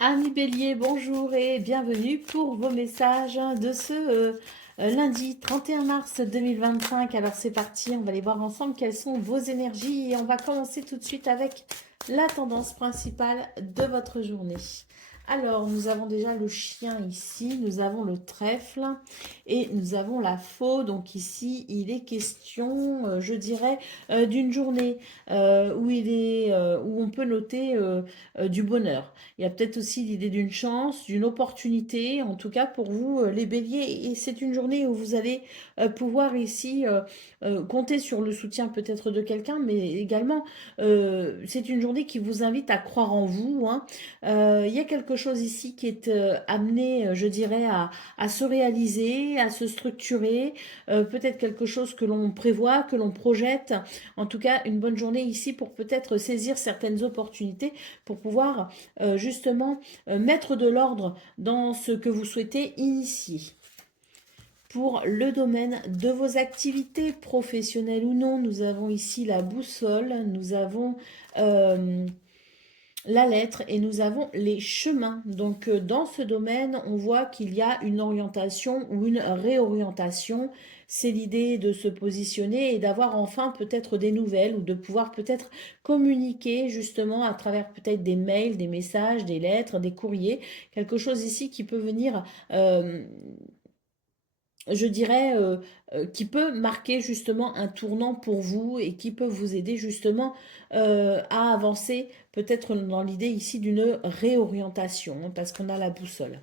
Amis Bélier, bonjour et bienvenue pour vos messages de ce lundi 31 mars 2025. Alors c'est parti, on va aller voir ensemble quelles sont vos énergies et on va commencer tout de suite avec la tendance principale de votre journée. Alors nous avons déjà le chien ici, nous avons le trèfle et nous avons la faux. Donc ici il est question, je dirais, d'une journée où on peut noter du bonheur. Il y a peut-être aussi l'idée d'une chance, d'une opportunité, en tout cas pour vous, les béliers. Et c'est une journée où vous allez pouvoir ici compter sur le soutien peut-être de quelqu'un, mais également, c'est une journée qui vous invite à croire en vous, hein. Il y a quelque chose ici qui est amené, je dirais, à se réaliser, à se structurer, peut-être quelque chose que l'on prévoit, que l'on projette. En tout cas, une bonne journée ici pour peut-être saisir certaines opportunités, pour pouvoir justement mettre de l'ordre dans ce que vous souhaitez initier. Pour le domaine de vos activités professionnelles ou non, nous avons ici la boussole, nous avons la lettre et nous avons les chemins. Donc dans ce domaine, on voit qu'il y a une orientation ou une réorientation. C'est l'idée de se positionner et d'avoir enfin peut-être des nouvelles ou de pouvoir peut-être communiquer justement à travers peut-être des mails, des messages, des lettres, des courriers. Quelque chose ici qui peut venir je dirais, qui peut marquer justement un tournant pour vous et qui peut vous aider justement à avancer peut-être dans l'idée ici d'une réorientation, hein, parce qu'on a la boussole.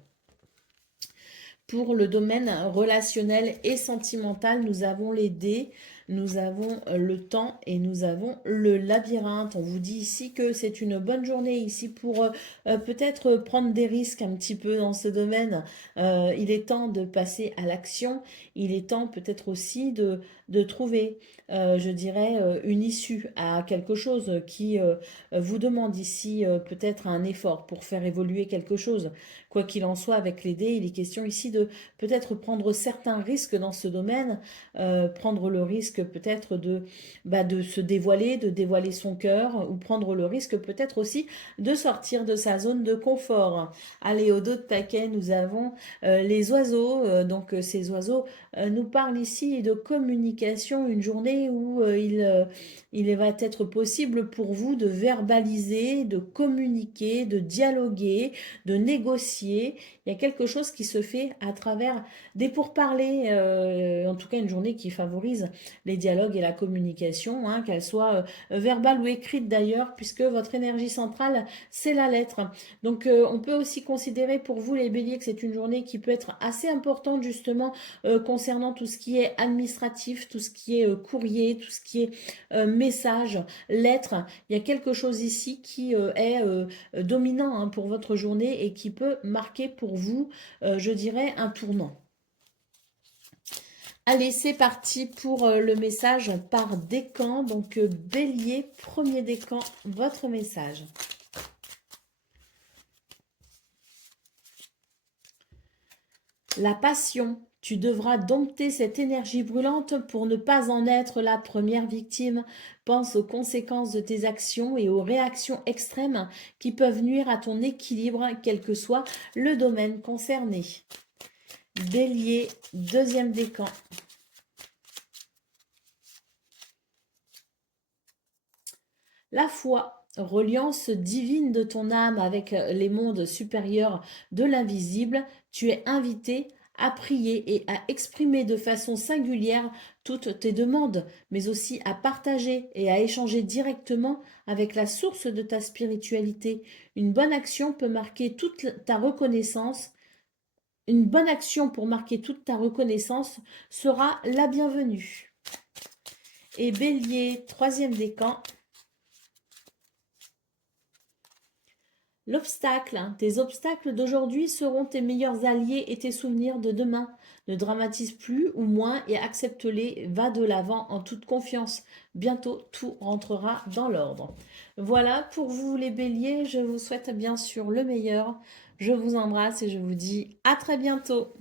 Pour le domaine relationnel et sentimental, nous avons les dés, nous avons le temps et nous avons le labyrinthe. On vous dit ici que c'est une bonne journée ici pour peut-être prendre des risques un petit peu dans ce domaine. Il est temps de passer à l'action. Il est temps peut-être aussi de trouver, je dirais, une issue à quelque chose qui vous demande ici peut-être un effort pour faire évoluer quelque chose. Quoi qu'il en soit, avec les dés, il est question ici de peut-être prendre certains risques dans ce domaine, prendre le risque peut-être de se dévoiler, de dévoiler son cœur, ou prendre le risque peut-être aussi de sortir de sa zone de confort. Allez, au dos de taquet, nous avons les oiseaux. Donc ces oiseaux nous parlent ici de communication, une journée où il va être possible pour vous de verbaliser, de communiquer, de dialoguer, de négocier. Il y a quelque chose qui se fait à travers des pourparlers, en tout cas une journée qui favorise les dialogues et la communication, hein, qu'elle soit verbale ou écrite d'ailleurs, puisque votre énergie centrale, c'est la lettre. Donc on peut aussi considérer pour vous les béliers que c'est une journée qui peut être assez importante justement concernant tout ce qui est administratif, tout ce qui est courrier, tout ce qui est message, lettre. Il y a quelque chose ici qui est dominant, hein, pour votre journée et qui peut marquer pour vous, je dirais, un tournant. Allez, c'est parti pour le message par décan. Donc, bélier, premier décan, votre message. La passion. Tu devras dompter cette énergie brûlante pour ne pas en être la première victime. Pense aux conséquences de tes actions et aux réactions extrêmes qui peuvent nuire à ton équilibre, quel que soit le domaine concerné. Bélier, deuxième décan. La foi, reliance divine de ton âme avec les mondes supérieurs de l'invisible, tu es invité à prier et à exprimer de façon singulière toutes tes demandes, mais aussi à partager et à échanger directement avec la source de ta spiritualité. Une bonne action peut marquer toute ta reconnaissance. Une bonne action pour marquer toute ta reconnaissance sera la bienvenue. Et Bélier, troisième décan. L'obstacle, hein. Tes obstacles d'aujourd'hui seront tes meilleurs alliés et tes souvenirs de demain. Ne dramatise plus ou moins et accepte-les, va de l'avant en toute confiance. Bientôt, tout rentrera dans l'ordre. Voilà pour vous les béliers, je vous souhaite bien sûr le meilleur. Je vous embrasse et je vous dis à très bientôt.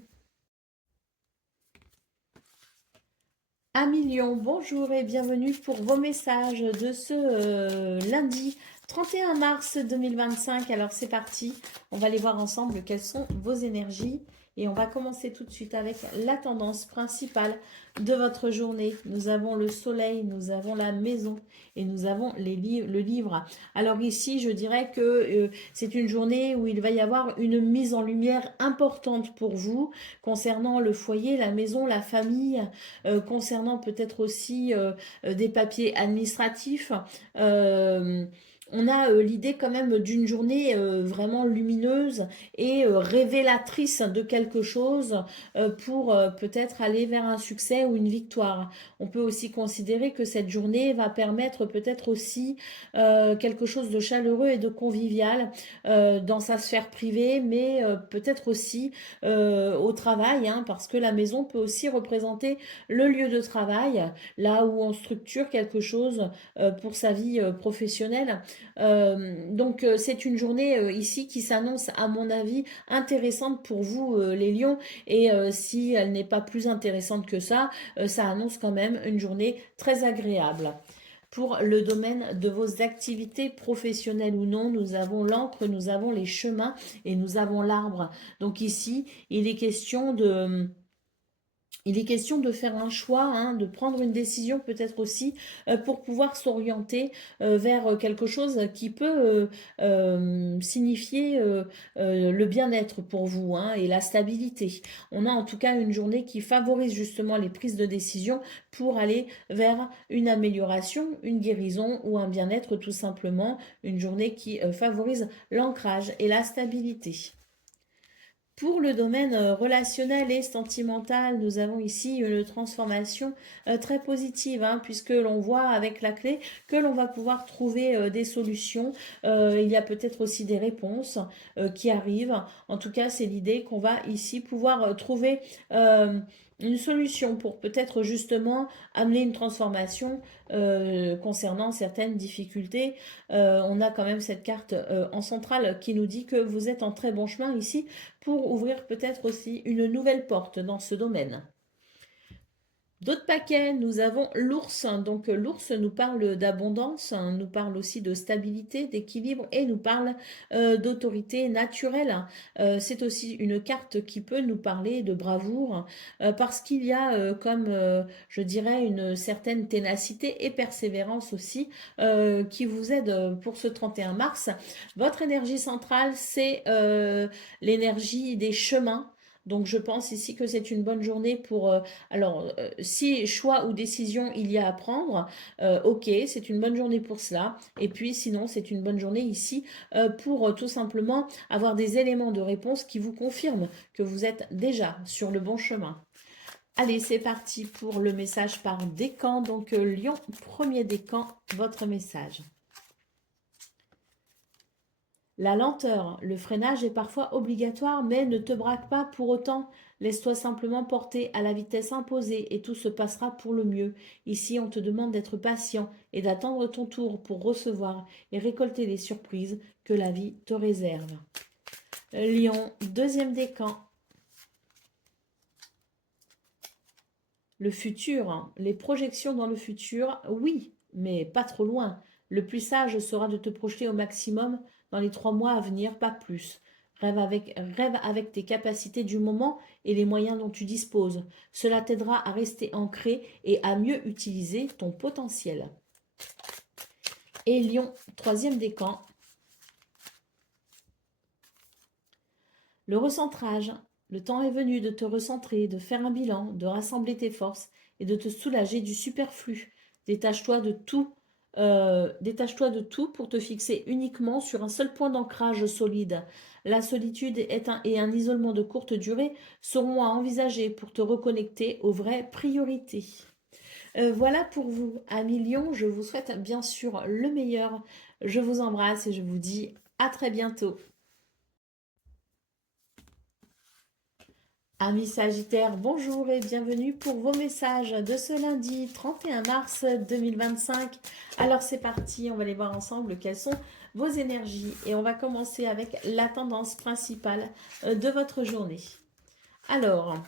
Amis Lion, bonjour et bienvenue pour vos messages de ce lundi 31 mars 2025, alors c'est parti. On va aller voir ensemble quelles sont vos énergies. Et on va commencer tout de suite avec la tendance principale de votre journée. Nous avons le soleil, nous avons la maison et nous avons le livre. Alors ici, je dirais que c'est une journée où il va y avoir une mise en lumière importante pour vous concernant le foyer, la maison, la famille, concernant peut-être aussi des papiers administratifs. On a l'idée quand même d'une journée vraiment lumineuse et révélatrice de quelque chose pour peut-être aller vers un succès ou une victoire. On peut aussi considérer que cette journée va permettre peut-être aussi quelque chose de chaleureux et de convivial dans sa sphère privée, mais peut-être aussi au travail, hein, parce que la maison peut aussi représenter le lieu de travail, là où on structure quelque chose pour sa vie professionnelle. Donc c'est une journée ici qui s'annonce à mon avis intéressante pour vous les lions et si elle n'est pas plus intéressante que ça annonce quand même une journée très agréable. Pour le domaine de vos activités professionnelles ou non, nous avons l'encre, nous avons les chemins et nous avons l'arbre. Donc ici, il est question de faire un choix, hein, de prendre une décision peut-être aussi pour pouvoir s'orienter vers quelque chose qui peut signifier le bien-être pour vous, hein, et la stabilité. On a en tout cas une journée qui favorise justement les prises de décision pour aller vers une amélioration, une guérison ou un bien-être tout simplement. Une journée qui favorise l'ancrage et la stabilité. Pour le domaine relationnel et sentimental, nous avons ici une transformation très positive, hein, puisque l'on voit avec la clé que l'on va pouvoir trouver des solutions. Il y a peut-être aussi des réponses qui arrivent. En tout cas, c'est l'idée qu'on va ici pouvoir trouver une solution pour peut-être justement amener une transformation concernant certaines difficultés. On a quand même cette carte en centrale qui nous dit que vous êtes en très bon chemin ici pour ouvrir peut-être aussi une nouvelle porte dans ce domaine. D'autres paquets, nous avons l'ours. Donc l'ours nous parle d'abondance, hein, nous parle aussi de stabilité, d'équilibre et nous parle d'autorité naturelle. C'est aussi une carte qui peut nous parler de bravoure parce qu'il y a comme je dirais une certaine ténacité et persévérance aussi qui vous aide pour ce 31 mars. Votre énergie centrale, c'est l'énergie des chemins. Donc je pense ici que c'est une bonne journée pour si choix ou décision il y a à prendre, ok, c'est une bonne journée pour cela. Et puis sinon, c'est une bonne journée ici pour tout simplement avoir des éléments de réponse qui vous confirment que vous êtes déjà sur le bon chemin. Allez, c'est parti pour le message par décan. Donc Lion, premier décan, votre message. La lenteur, le freinage est parfois obligatoire, mais ne te braque pas pour autant. Laisse-toi simplement porter à la vitesse imposée et tout se passera pour le mieux. Ici, on te demande d'être patient et d'attendre ton tour pour recevoir et récolter les surprises que la vie te réserve. Lion, deuxième décan. Le futur, hein, les projections dans le futur, oui, mais pas trop loin. Le plus sage sera de te projeter au maximum dans les 3 mois à venir, pas plus. Rêve avec tes capacités du moment et les moyens dont tu disposes. Cela t'aidera à rester ancré et à mieux utiliser ton potentiel. Et Lion, troisième décan. Le recentrage. Le temps est venu de te recentrer, de faire un bilan, de rassembler tes forces et de te soulager du superflu. Détache-toi de tout. Détache-toi de tout pour te fixer uniquement sur un seul point d'ancrage solide. La solitude et un isolement de courte durée seront à envisager pour te reconnecter aux vraies priorités. Voilà pour vous, amis Lion. Je vous souhaite bien sûr le meilleur. Je vous embrasse et je vous dis à très bientôt. Amis Sagittaires, bonjour et bienvenue pour vos messages de ce lundi 31 mars 2025. Alors c'est parti, on va aller voir ensemble quelles sont vos énergies et on va commencer avec la tendance principale de votre journée. Alors,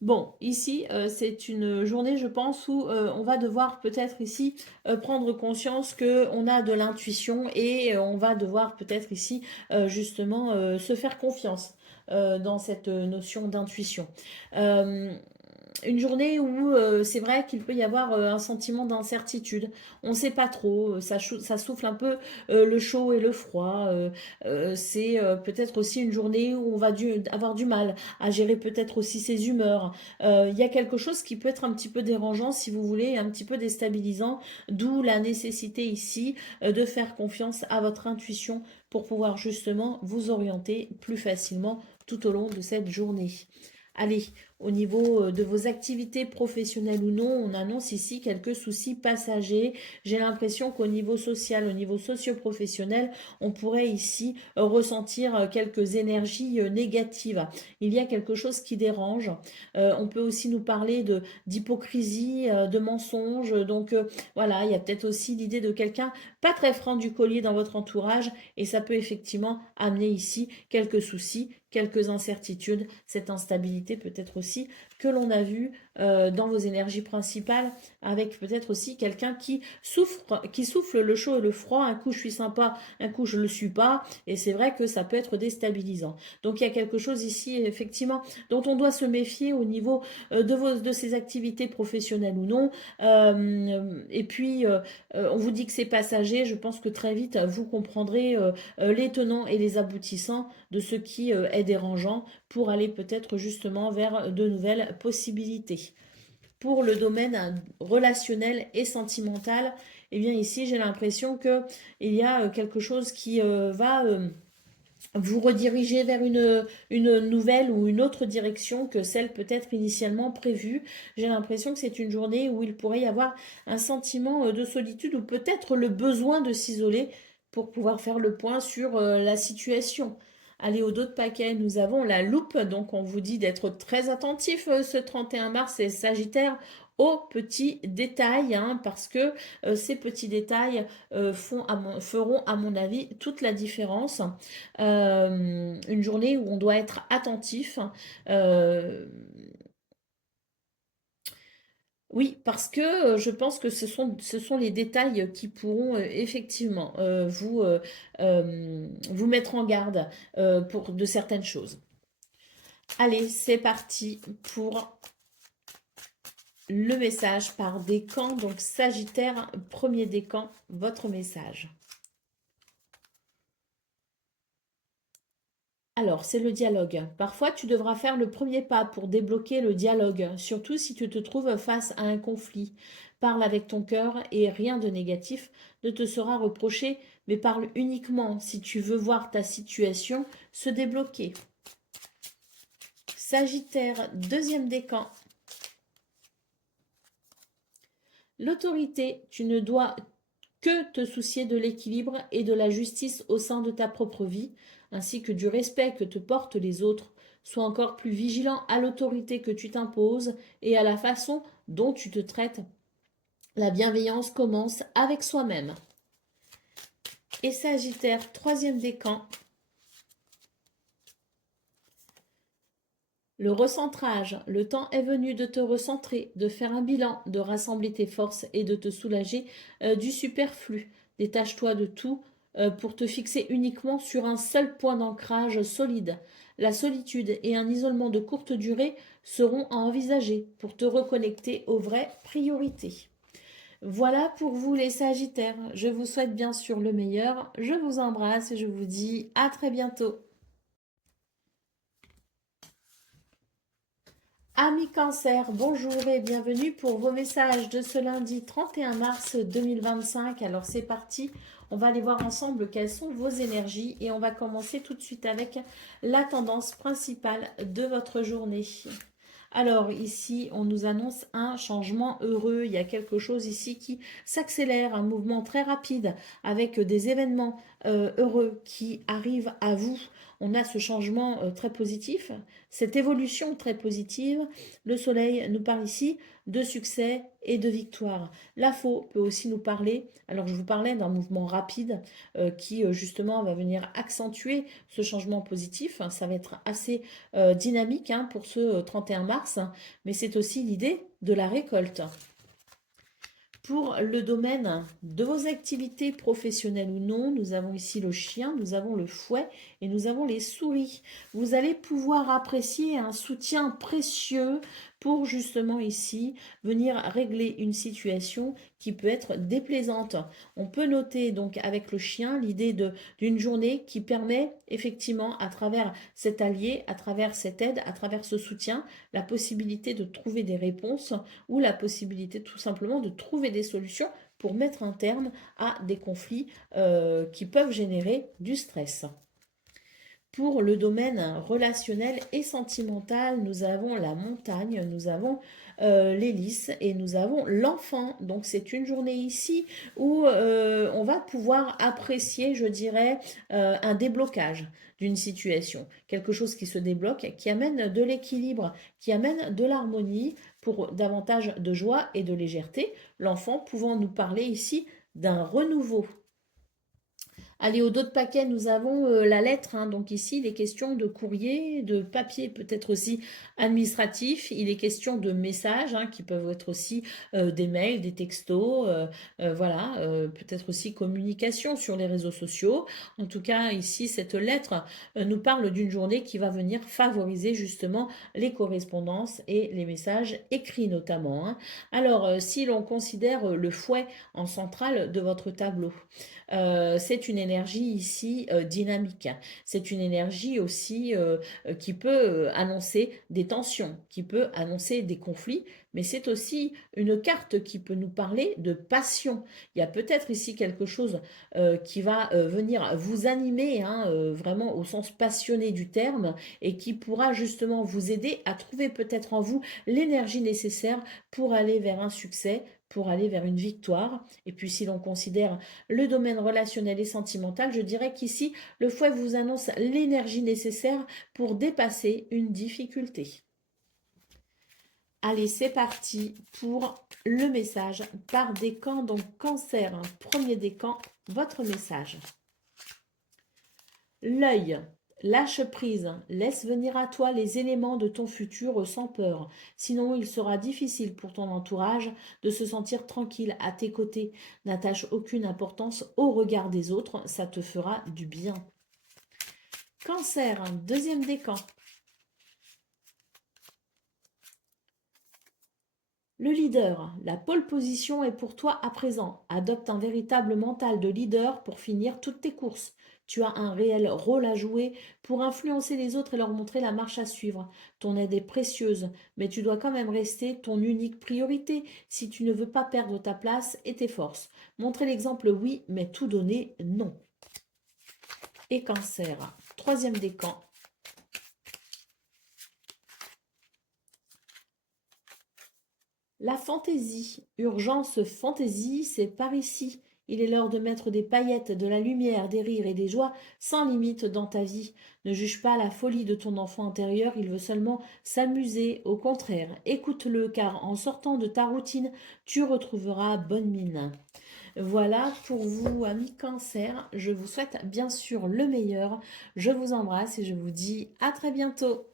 Bon, ici, c'est une journée, je pense, où on va devoir peut-être ici prendre conscience que on a de l'intuition et on va devoir peut-être ici justement se faire confiance dans cette notion d'intuition. Euh, une journée où c'est vrai qu'il peut y avoir un sentiment d'incertitude. On ne sait pas trop, ça souffle un peu le chaud et le froid. C'est peut-être aussi une journée où on va avoir du mal à gérer peut-être aussi ses humeurs. Il y a quelque chose qui peut être un petit peu dérangeant, si vous voulez, un petit peu déstabilisant, d'où la nécessité ici de faire confiance à votre intuition pour pouvoir justement vous orienter plus facilement tout au long de cette journée. Allez, au niveau de vos activités professionnelles ou non, on annonce ici quelques soucis passagers. J'ai l'impression qu'au niveau social, au niveau socio-professionnel, on pourrait ici ressentir quelques énergies négatives. Il y a quelque chose qui dérange. On peut aussi nous parler de d'hypocrisie, de mensonge. Donc voilà, il y a peut-être aussi l'idée de quelqu'un pas très franc du collier dans votre entourage et ça peut effectivement amener ici quelques soucis, quelques incertitudes, cette instabilité peut-être aussi que l'on a vu dans vos énergies principales, avec peut-être aussi quelqu'un qui souffle le chaud et le froid. Un coup je suis sympa, un coup je ne le suis pas, et c'est vrai que ça peut être déstabilisant. Donc il y a quelque chose ici effectivement dont on doit se méfier au niveau de ces activités professionnelles ou non. Et puis on vous dit que c'est passager. Je pense que très vite vous comprendrez les tenants et les aboutissants de ce qui est dérangeant pour aller peut-être justement vers de nouvelles possibilités. Pour le domaine relationnel et sentimental, eh bien ici j'ai l'impression que il y a quelque chose qui va vous rediriger vers une nouvelle ou une autre direction que celle peut-être initialement prévue. J'ai l'impression que c'est une journée où il pourrait y avoir un sentiment de solitude ou peut-être le besoin de s'isoler pour pouvoir faire le point sur la situation. Allez, au dos de paquet, nous avons la loupe, donc on vous dit d'être très attentif ce 31 mars et Sagittaire aux petits détails, hein, parce que ces petits détails feront à mon avis toute la différence. Une journée où on doit être attentif. Euh, oui, parce que je pense que ce sont les détails qui pourront effectivement vous mettre en garde pour de certaines choses. Allez, c'est parti pour le message par décan. Donc Sagittaire, premier décan, votre message. Alors, c'est le dialogue. Parfois, tu devras faire le premier pas pour débloquer le dialogue, surtout si tu te trouves face à un conflit. Parle avec ton cœur et rien de négatif ne te sera reproché, mais parle uniquement si tu veux voir ta situation se débloquer. Sagittaire, deuxième décan. L'autorité, tu ne dois que te soucier de l'équilibre et de la justice au sein de ta propre vie, ainsi que du respect que te portent les autres. Sois encore plus vigilant à l'autorité que tu t'imposes et à la façon dont tu te traites. La bienveillance commence avec soi-même. Et Sagittaire, troisième décan. Le recentrage. Le temps est venu de te recentrer, de faire un bilan, de rassembler tes forces et de te soulager du superflu. Détache-toi de tout pour te fixer uniquement sur un seul point d'ancrage solide. La solitude et un isolement de courte durée seront à envisager pour te reconnecter aux vraies priorités. Voilà pour vous les Sagittaires. Je vous souhaite bien sûr le meilleur. Je vous embrasse et je vous dis à très bientôt. Amis Cancer, bonjour et bienvenue pour vos messages de ce lundi 31 mars 2025. Alors c'est parti, on va aller voir ensemble quelles sont vos énergies et on va commencer tout de suite avec la tendance principale de votre journée. Alors ici, on nous annonce un changement heureux. Il y a quelque chose ici qui s'accélère, un mouvement très rapide avec des événements heureux qui arrive à vous. On a ce changement très positif, cette évolution très positive. Le soleil nous parle ici de succès et de victoire. La faux peut aussi nous parler, alors je vous parlais d'un mouvement rapide qui justement va venir accentuer ce changement positif. Ça va être assez dynamique hein, pour ce 31 mars, mais c'est aussi l'idée de la récolte. Pour le domaine de vos activités professionnelles ou non, nous avons ici le chien, nous avons le fouet et nous avons les souris. Vous allez pouvoir apprécier un soutien précieux pour justement ici venir régler une situation qui peut être déplaisante. On peut noter donc avec le chien l'idée d'une journée qui permet effectivement à travers cet allié, à travers cette aide, à travers ce soutien, la possibilité de trouver des réponses ou la possibilité tout simplement de trouver des solutions pour mettre un terme à des conflits qui peuvent générer du stress. Pour le domaine relationnel et sentimental, nous avons la montagne, nous avons l'hélice et nous avons l'enfant. Donc c'est une journée ici où on va pouvoir apprécier, je dirais, un déblocage d'une situation. Quelque chose qui se débloque, qui amène de l'équilibre, qui amène de l'harmonie pour davantage de joie et de légèreté. L'enfant pouvant nous parler ici d'un renouveau. Allez, au dos de paquet, nous avons la lettre. Hein. Donc ici, il est question de courrier, de papier, peut-être aussi administratif. Il est question de messages hein, qui peuvent être aussi des mails, des textos. Voilà, peut-être aussi communication sur les réseaux sociaux. En tout cas, ici, cette lettre nous parle d'une journée qui va venir favoriser justement les correspondances et les messages écrits notamment. Hein. Alors, si l'on considère le fouet en centrale de votre tableau, c'est une énergie ici dynamique. C'est une énergie aussi qui peut annoncer des tensions, qui peut annoncer des conflits, mais c'est aussi une carte qui peut nous parler de passion. Il y a peut-être ici quelque chose qui va venir vous animer, hein, vraiment au sens passionné du terme, et qui pourra justement vous aider à trouver peut-être en vous l'énergie nécessaire pour aller vers un succès, pour aller vers une victoire. Et puis si l'on considère le domaine relationnel et sentimental, je dirais qu'ici, le fouet vous annonce l'énergie nécessaire pour dépasser une difficulté. Allez, c'est parti pour le message par décan. Donc, cancer, premier décan, votre message. L'œil. Lâche prise, laisse venir à toi les éléments de ton futur sans peur. Sinon, il sera difficile pour ton entourage de se sentir tranquille à tes côtés. N'attache aucune importance au regard des autres, ça te fera du bien. Cancer, deuxième décan. Le leader, la pole position est pour toi à présent. Adopte un véritable mental de leader pour finir toutes tes courses. Tu as un réel rôle à jouer pour influencer les autres et leur montrer la marche à suivre. Ton aide est précieuse, mais tu dois quand même rester ton unique priorité si tu ne veux pas perdre ta place et tes forces. Montrer l'exemple, oui, mais tout donner, non. Et cancer, troisième décan. La fantaisie, urgence fantaisie, c'est par ici. Il est l'heure de mettre des paillettes, de la lumière, des rires et des joies sans limite dans ta vie. Ne juge pas la folie de ton enfant intérieur, il veut seulement s'amuser. Au contraire, écoute-le car en sortant de ta routine, tu retrouveras bonne mine. Voilà pour vous, amis cancer. Je vous souhaite bien sûr le meilleur. Je vous embrasse et je vous dis à très bientôt.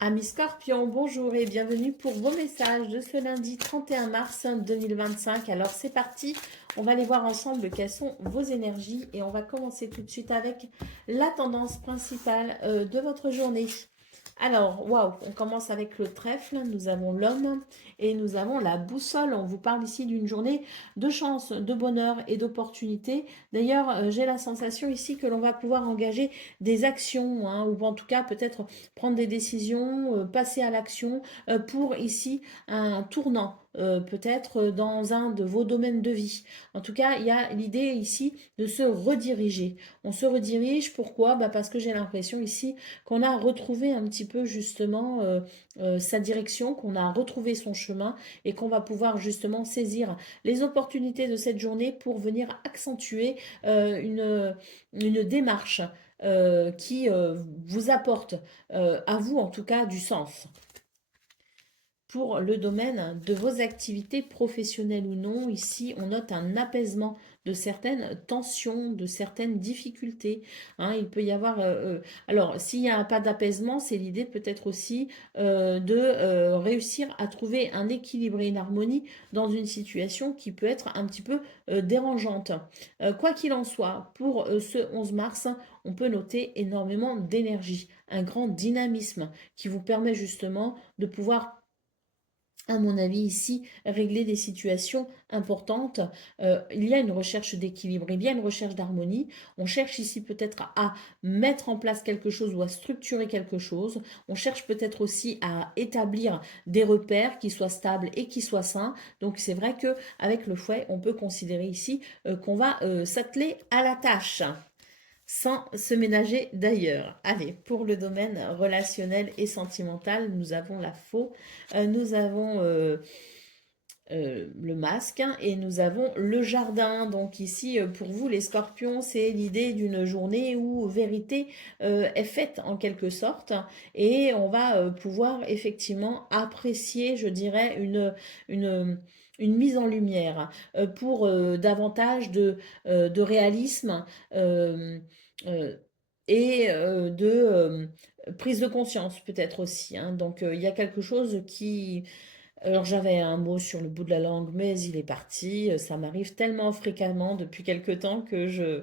Amis Scorpion, bonjour et bienvenue pour vos messages de ce lundi 31 mars 2025. Alors c'est parti, on va aller voir ensemble quelles sont vos énergies et on va commencer tout de suite avec la tendance principale de votre journée. Alors, waouh, on commence avec le trèfle, nous avons l'homme et nous avons la boussole. On vous parle ici d'une journée de chance, de bonheur et d'opportunité. D'ailleurs, j'ai la sensation ici que l'on va pouvoir engager des actions, hein, ou en tout cas peut-être prendre des décisions, passer à l'action pour ici un tournant peut-être dans un de vos domaines de vie. En tout cas, il y a l'idée ici de se rediriger. On se redirige, pourquoi? Bah parce que j'ai l'impression ici qu'on a retrouvé un petit peu justement sa direction, qu'on a retrouvé son chemin et qu'on va pouvoir justement saisir les opportunités de cette journée pour venir accentuer une démarche qui vous apporte, à vous en tout cas, du sens. Pour le domaine de vos activités professionnelles ou non, ici on note un apaisement de certaines tensions, de certaines difficultés. Hein, il peut y avoir... alors, s'il n'y a pas d'apaisement, c'est l'idée peut-être aussi de réussir à trouver un équilibre et une harmonie dans une situation qui peut être un petit peu dérangeante. Quoi qu'il en soit, pour ce 11 mars, on peut noter énormément d'énergie, un grand dynamisme qui vous permet justement de pouvoir, à mon avis, ici, régler des situations importantes. Il y a une recherche d'équilibre, il y a une recherche d'harmonie. On cherche ici peut-être à mettre en place quelque chose ou à structurer quelque chose. On cherche peut-être aussi à établir des repères qui soient stables et qui soient sains. Donc c'est vrai qu'avec le fouet, on peut considérer ici qu'on va s'atteler à la tâche sans se ménager d'ailleurs. Allez, pour le domaine relationnel et sentimental, nous avons la faux, nous avons le masque et nous avons le jardin. Donc ici, pour vous les scorpions, c'est l'idée d'une journée où vérité est faite en quelque sorte et on va pouvoir effectivement apprécier, je dirais, une mise en lumière pour davantage de réalisme euh, et prise de conscience peut-être aussi. Hein. Donc il y a quelque chose qui... Alors j'avais un mot sur le bout de la langue, mais il est parti. Ça m'arrive tellement fréquemment depuis quelque temps que je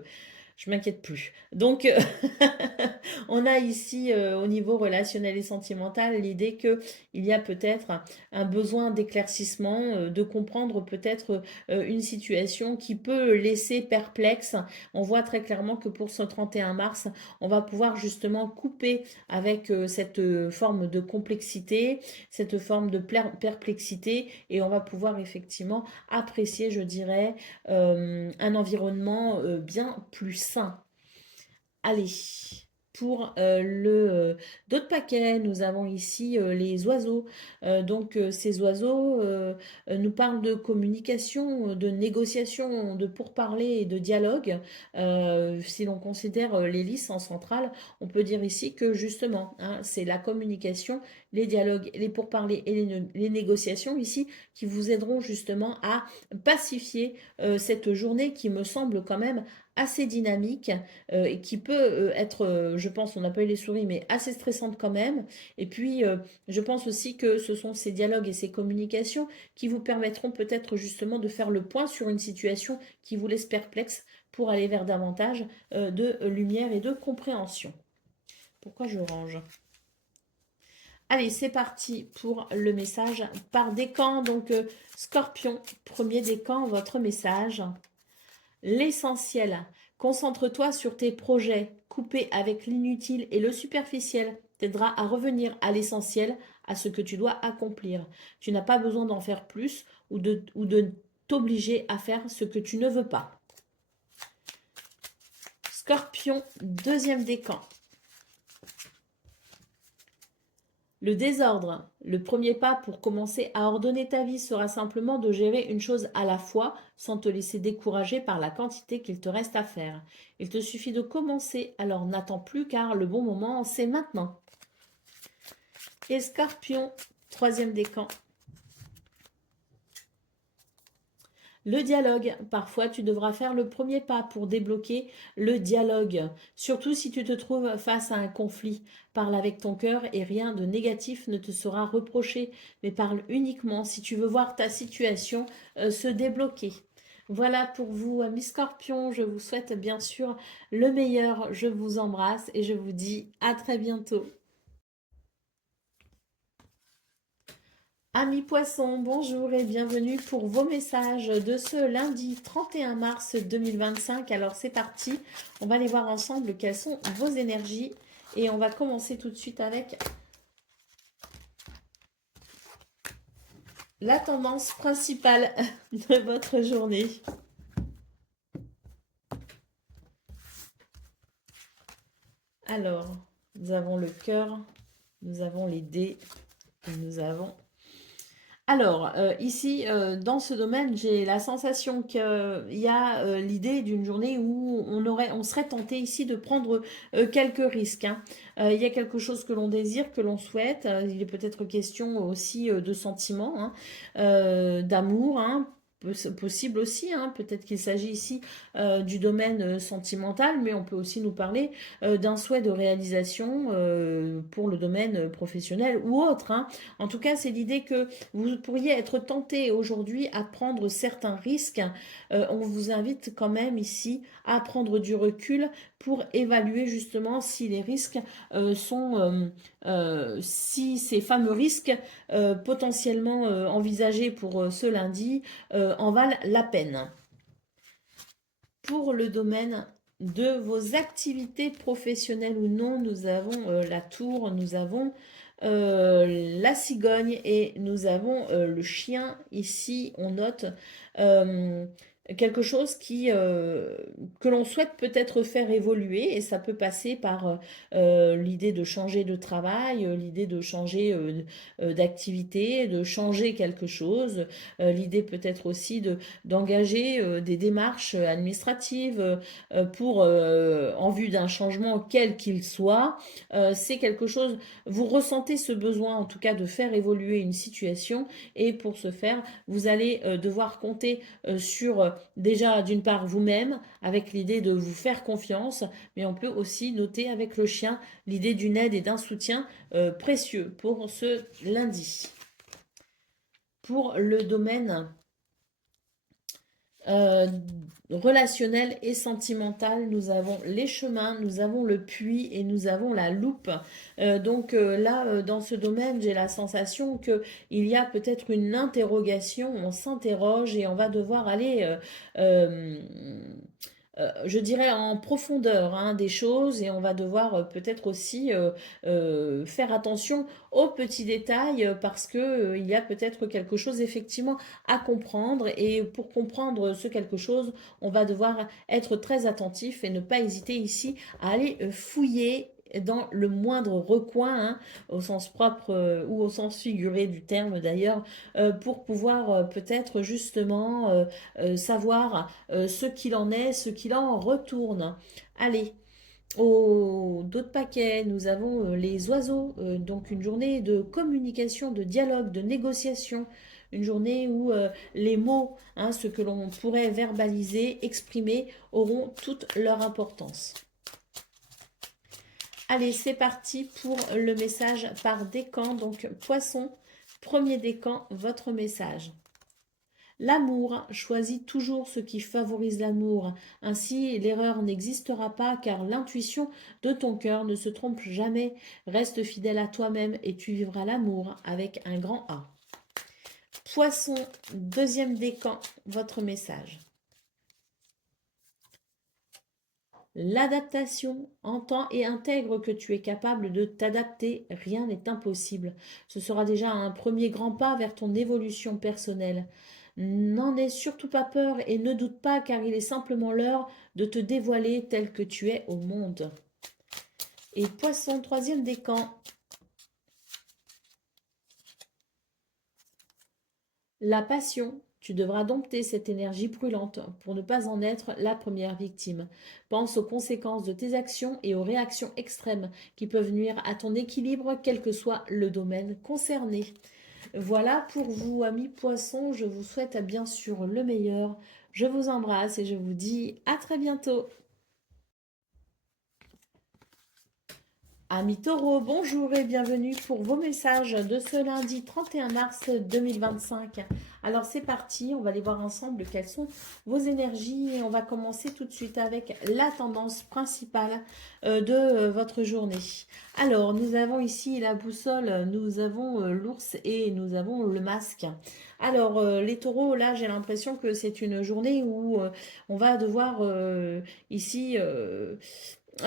m'inquiète plus. Donc, on a ici, au niveau relationnel et sentimental, l'idée que il y a peut-être un besoin d'éclaircissement, de comprendre peut-être une situation qui peut laisser perplexe. On voit très clairement que pour ce 31 mars, on va pouvoir justement couper avec cette forme de complexité, cette forme de perplexité, et on va pouvoir effectivement apprécier, je dirais, un environnement bien plus sain. Allez, pour d'autres paquets, nous avons ici les oiseaux. Donc ces oiseaux nous parlent de communication, de négociation, de pourparler et de dialogue. Si l'on considère l'hélice en centrale, on peut dire ici que justement, hein, c'est la communication, les dialogues, les pourparlers et les négociations ici qui vous aideront justement à pacifier cette journée qui me semble quand même assez dynamique et qui peut être, je pense, on n'a pas eu les souris, mais assez stressante quand même. Et puis, je pense aussi que ce sont ces dialogues et ces communications qui vous permettront peut-être justement de faire le point sur une situation qui vous laisse perplexe pour aller vers davantage de lumière et de compréhension. Pourquoi je range? Allez, c'est parti pour le message par décan. Donc, Scorpion, premier décan, votre message. L'essentiel. Concentre-toi sur tes projets. Couper avec l'inutile et le superficiel t'aidera à revenir à l'essentiel, à ce que tu dois accomplir. Tu n'as pas besoin d'en faire plus ou de t'obliger à faire ce que tu ne veux pas. Scorpion, deuxième décan. Le désordre. Le premier pas pour commencer à ordonner ta vie sera simplement de gérer une chose à la fois sans te laisser décourager par la quantité qu'il te reste à faire. Il te suffit de commencer, alors n'attends plus car le bon moment, c'est maintenant. Et Scorpion, troisième décan. Le dialogue. Parfois, tu devras faire le premier pas pour débloquer le dialogue. Surtout si tu te trouves face à un conflit. Parle avec ton cœur et rien de négatif ne te sera reproché. Mais parle uniquement si tu veux voir ta situation se débloquer. Voilà pour vous, amis Scorpions. Je vous souhaite bien sûr le meilleur. Je vous embrasse et je vous dis à très bientôt. Amis poissons, bonjour et bienvenue pour vos messages de ce lundi 31 mars 2025. Alors c'est parti, on va aller voir ensemble quelles sont vos énergies et on va commencer tout de suite avec la tendance principale de votre journée. Alors, nous avons le cœur, nous avons les dés, et nous avons... Alors, ici, dans ce domaine, j'ai la sensation qu'il y a l'idée d'une journée où on serait tenté ici de prendre quelques risques, hein. Il y a quelque chose que l'on désire, que l'on souhaite. Il est peut-être question aussi de sentiments, hein, d'amour, hein, possible aussi, hein. Peut-être qu'il s'agit ici du domaine sentimental, mais on peut aussi nous parler d'un souhait de réalisation pour le domaine professionnel ou autre, hein. En tout cas, c'est l'idée que vous pourriez être tenté aujourd'hui à prendre certains risques. On vous invite quand même ici à prendre du recul pour évaluer justement si les risques si ces fameux risques potentiellement envisagés pour ce lundi en valent la peine. Pour le domaine de vos activités professionnelles ou non, nous avons la tour, nous avons la cigogne et nous avons le chien. Ici, on note euh, quelque chose que l'on souhaite peut-être faire évoluer et ça peut passer par l'idée de changer de travail, l'idée de changer d'activité, de changer quelque chose, l'idée peut-être aussi d'engager des démarches administratives en vue d'un changement quel qu'il soit. C'est quelque chose, vous ressentez ce besoin en tout cas de faire évoluer une situation et pour ce faire, vous allez devoir compter sur déjà d'une part vous-même avec l'idée de vous faire confiance, mais on peut aussi noter avec le chien l'idée d'une aide et d'un soutien précieux pour ce lundi. Pour le domaine euh, relationnel et sentimental, nous avons les chemins, nous avons le puits et nous avons la loupe. Là, dans ce domaine, j'ai la sensation que il y a peut-être une interrogation, on s'interroge et on va devoir aller euh, je dirais en profondeur hein, des choses et on va devoir peut-être aussi faire attention aux petits détails parce que il y a peut-être quelque chose effectivement à comprendre et pour comprendre ce quelque chose, on va devoir être très attentif et ne pas hésiter ici à aller fouiller dans le moindre recoin, hein, au sens propre ou au sens figuré du terme d'ailleurs, pour pouvoir peut-être justement savoir ce qu'il en est, ce qu'il en retourne. Allez, au d'autres paquets, nous avons les oiseaux, donc une journée de communication, de dialogue, de négociation, une journée où les mots, hein, ce que l'on pourrait verbaliser, exprimer, auront toute leur importance. Allez, c'est parti pour le message par décan. Donc, poisson, premier décan, votre message. L'amour, choisis toujours ce qui favorise l'amour. Ainsi, l'erreur n'existera pas car l'intuition de ton cœur ne se trompe jamais. Reste fidèle à toi-même et tu vivras l'amour avec un grand A. Poisson, deuxième décan, votre message. L'adaptation, entend et intègre que tu es capable de t'adapter, rien n'est impossible. Ce sera déjà un premier grand pas vers ton évolution personnelle. N'en aie surtout pas peur et ne doute pas car il est simplement l'heure de te dévoiler tel que tu es au monde. Et poisson, troisième décan. La passion. Tu devras dompter cette énergie brûlante pour ne pas en être la première victime. Pense aux conséquences de tes actions et aux réactions extrêmes qui peuvent nuire à ton équilibre, quel que soit le domaine concerné. Voilà pour vous, amis poissons. Je vous souhaite bien sûr le meilleur. Je vous embrasse et je vous dis à très bientôt. Amis taureaux, bonjour et bienvenue pour vos messages de ce lundi 31 mars 2025. Alors c'est parti, on va aller voir ensemble quelles sont vos énergies et on va commencer tout de suite avec la tendance principale de votre journée. Alors nous avons ici la boussole, nous avons l'ours et nous avons le masque. Alors les taureaux, là j'ai l'impression que c'est une journée où on va devoir ici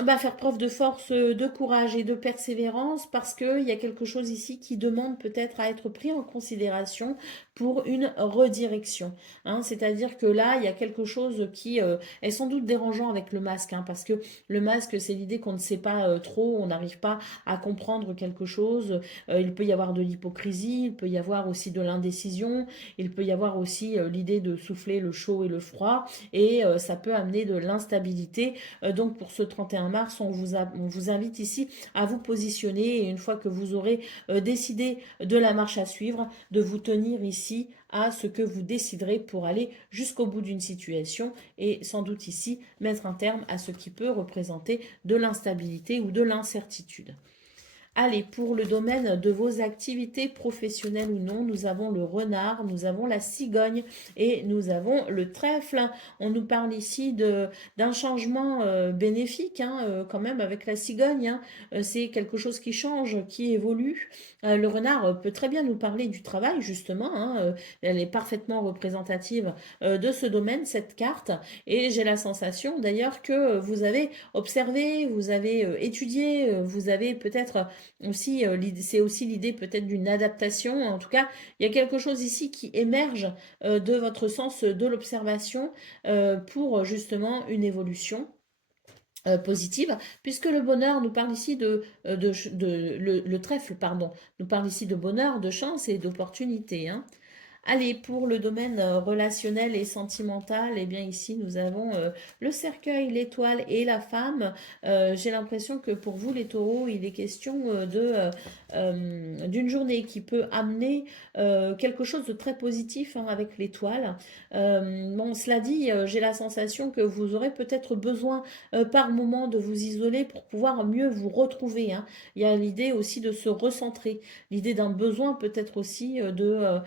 bah, faire preuve de force, de courage et de persévérance parce qu'il y a quelque chose ici qui demande peut-être à être pris en considération pour une redirection, hein. C'est-à-dire que là, il y a quelque chose qui est sans doute dérangeant avec le masque, hein, parce que le masque, c'est l'idée qu'on ne sait pas trop, on n'arrive pas à comprendre quelque chose. Il peut y avoir de l'hypocrisie, il peut y avoir aussi de l'indécision, il peut y avoir aussi l'idée de souffler le chaud et le froid, et ça peut amener de l'instabilité. Donc pour ce 31 mars, on vous invite ici à vous positionner, et une fois que vous aurez décidé de la marche à suivre, de vous tenir ici à ce que vous déciderez pour aller jusqu'au bout d'une situation, et sans doute ici mettre un terme à ce qui peut représenter de l'instabilité ou de l'incertitude. Allez, pour le domaine de vos activités professionnelles ou non, nous avons le renard, nous avons la cigogne et nous avons le trèfle. On nous parle ici d'un changement bénéfique, hein, quand même, avec la cigogne, hein. C'est quelque chose qui change, qui évolue. Le renard peut très bien nous parler du travail, justement, hein. Elle est parfaitement représentative de ce domaine, cette carte. Et j'ai la sensation, d'ailleurs, que vous avez observé, vous avez étudié, vous avez peut-être aussi, c'est aussi l'idée peut-être d'une adaptation. En tout cas, il y a quelque chose ici qui émerge de votre sens de l'observation pour justement une évolution positive, puisque le bonheur nous parle ici le trèfle, pardon, nous parle ici de bonheur, de chance et d'opportunité, hein. Allez, pour le domaine relationnel et sentimental, eh bien ici nous avons le cercueil, l'étoile et la femme. J'ai l'impression que pour vous les taureaux, il est question d'une journée qui peut amener quelque chose de très positif, hein, avec l'étoile. Bon, cela dit, j'ai la sensation que vous aurez peut-être besoin par moment de vous isoler pour pouvoir mieux vous retrouver, hein. Il y a l'idée aussi de se recentrer, l'idée d'un besoin peut-être aussi de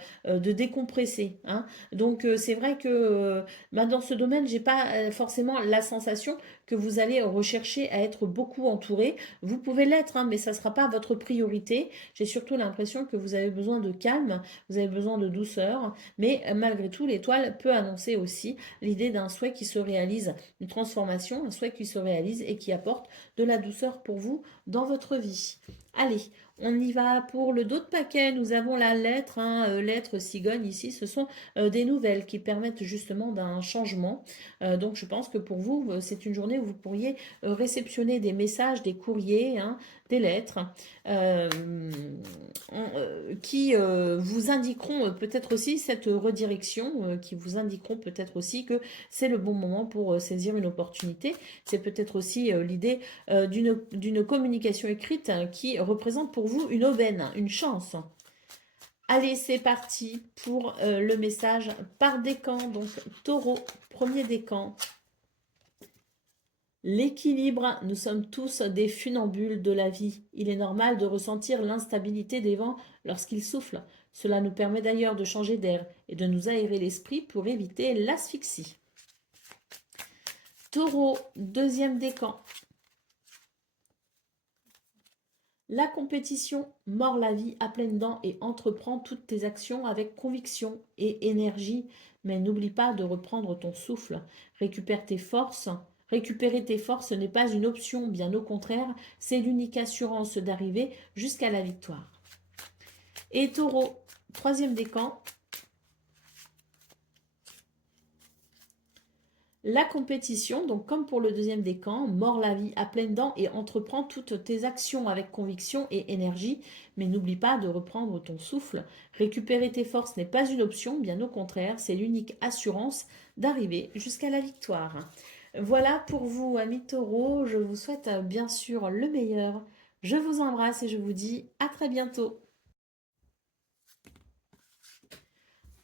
décompresser, hein. Donc c'est vrai que bah, dans ce domaine, j'ai pas forcément la sensation que vous allez rechercher à être beaucoup entouré. Vous pouvez l'être, hein, mais ça ne sera pas votre priorité. J'ai surtout l'impression que vous avez besoin de calme, vous avez besoin de douceur, mais malgré tout, l'étoile peut annoncer aussi l'idée d'un souhait qui se réalise, une transformation, un souhait qui se réalise et qui apporte de la douceur pour vous dans votre vie. Allez, on y va pour le dos de paquet. Nous avons la lettre, hein, lettre cigogne ici. Ce sont des nouvelles qui permettent justement d'un changement. Donc je pense que pour vous, c'est une journée où vous pourriez réceptionner des messages, des courriers, hein, des lettres euh, qui vous indiqueront peut-être aussi cette redirection, qui vous indiqueront peut-être aussi que c'est le bon moment pour saisir une opportunité. C'est peut-être aussi l'idée d'une communication écrite, hein, qui représente pour vous une aubaine, une chance. Allez, c'est parti pour le message par décan. Donc, taureau, premier décan. L'équilibre, nous sommes tous des funambules de la vie. Il est normal de ressentir l'instabilité des vents lorsqu'ils soufflent. Cela nous permet d'ailleurs de changer d'air et de nous aérer l'esprit pour éviter l'asphyxie. Taureau, deuxième décan. La compétition mord la vie à pleines dents et entreprend toutes tes actions avec conviction et énergie. Mais n'oublie pas de reprendre ton souffle. Récupère tes forces. Récupérer tes forces n'est pas une option, bien au contraire, c'est l'unique assurance d'arriver jusqu'à la victoire. Et Taureau, troisième décan. La compétition, donc comme pour le deuxième décan, mord la vie à pleines dents et entreprend toutes tes actions avec conviction et énergie, mais n'oublie pas de reprendre ton souffle. Récupérer tes forces n'est pas une option, bien au contraire, c'est l'unique assurance d'arriver jusqu'à la victoire. Voilà pour vous, amis taureaux, je vous souhaite bien sûr le meilleur. Je vous embrasse et je vous dis à très bientôt.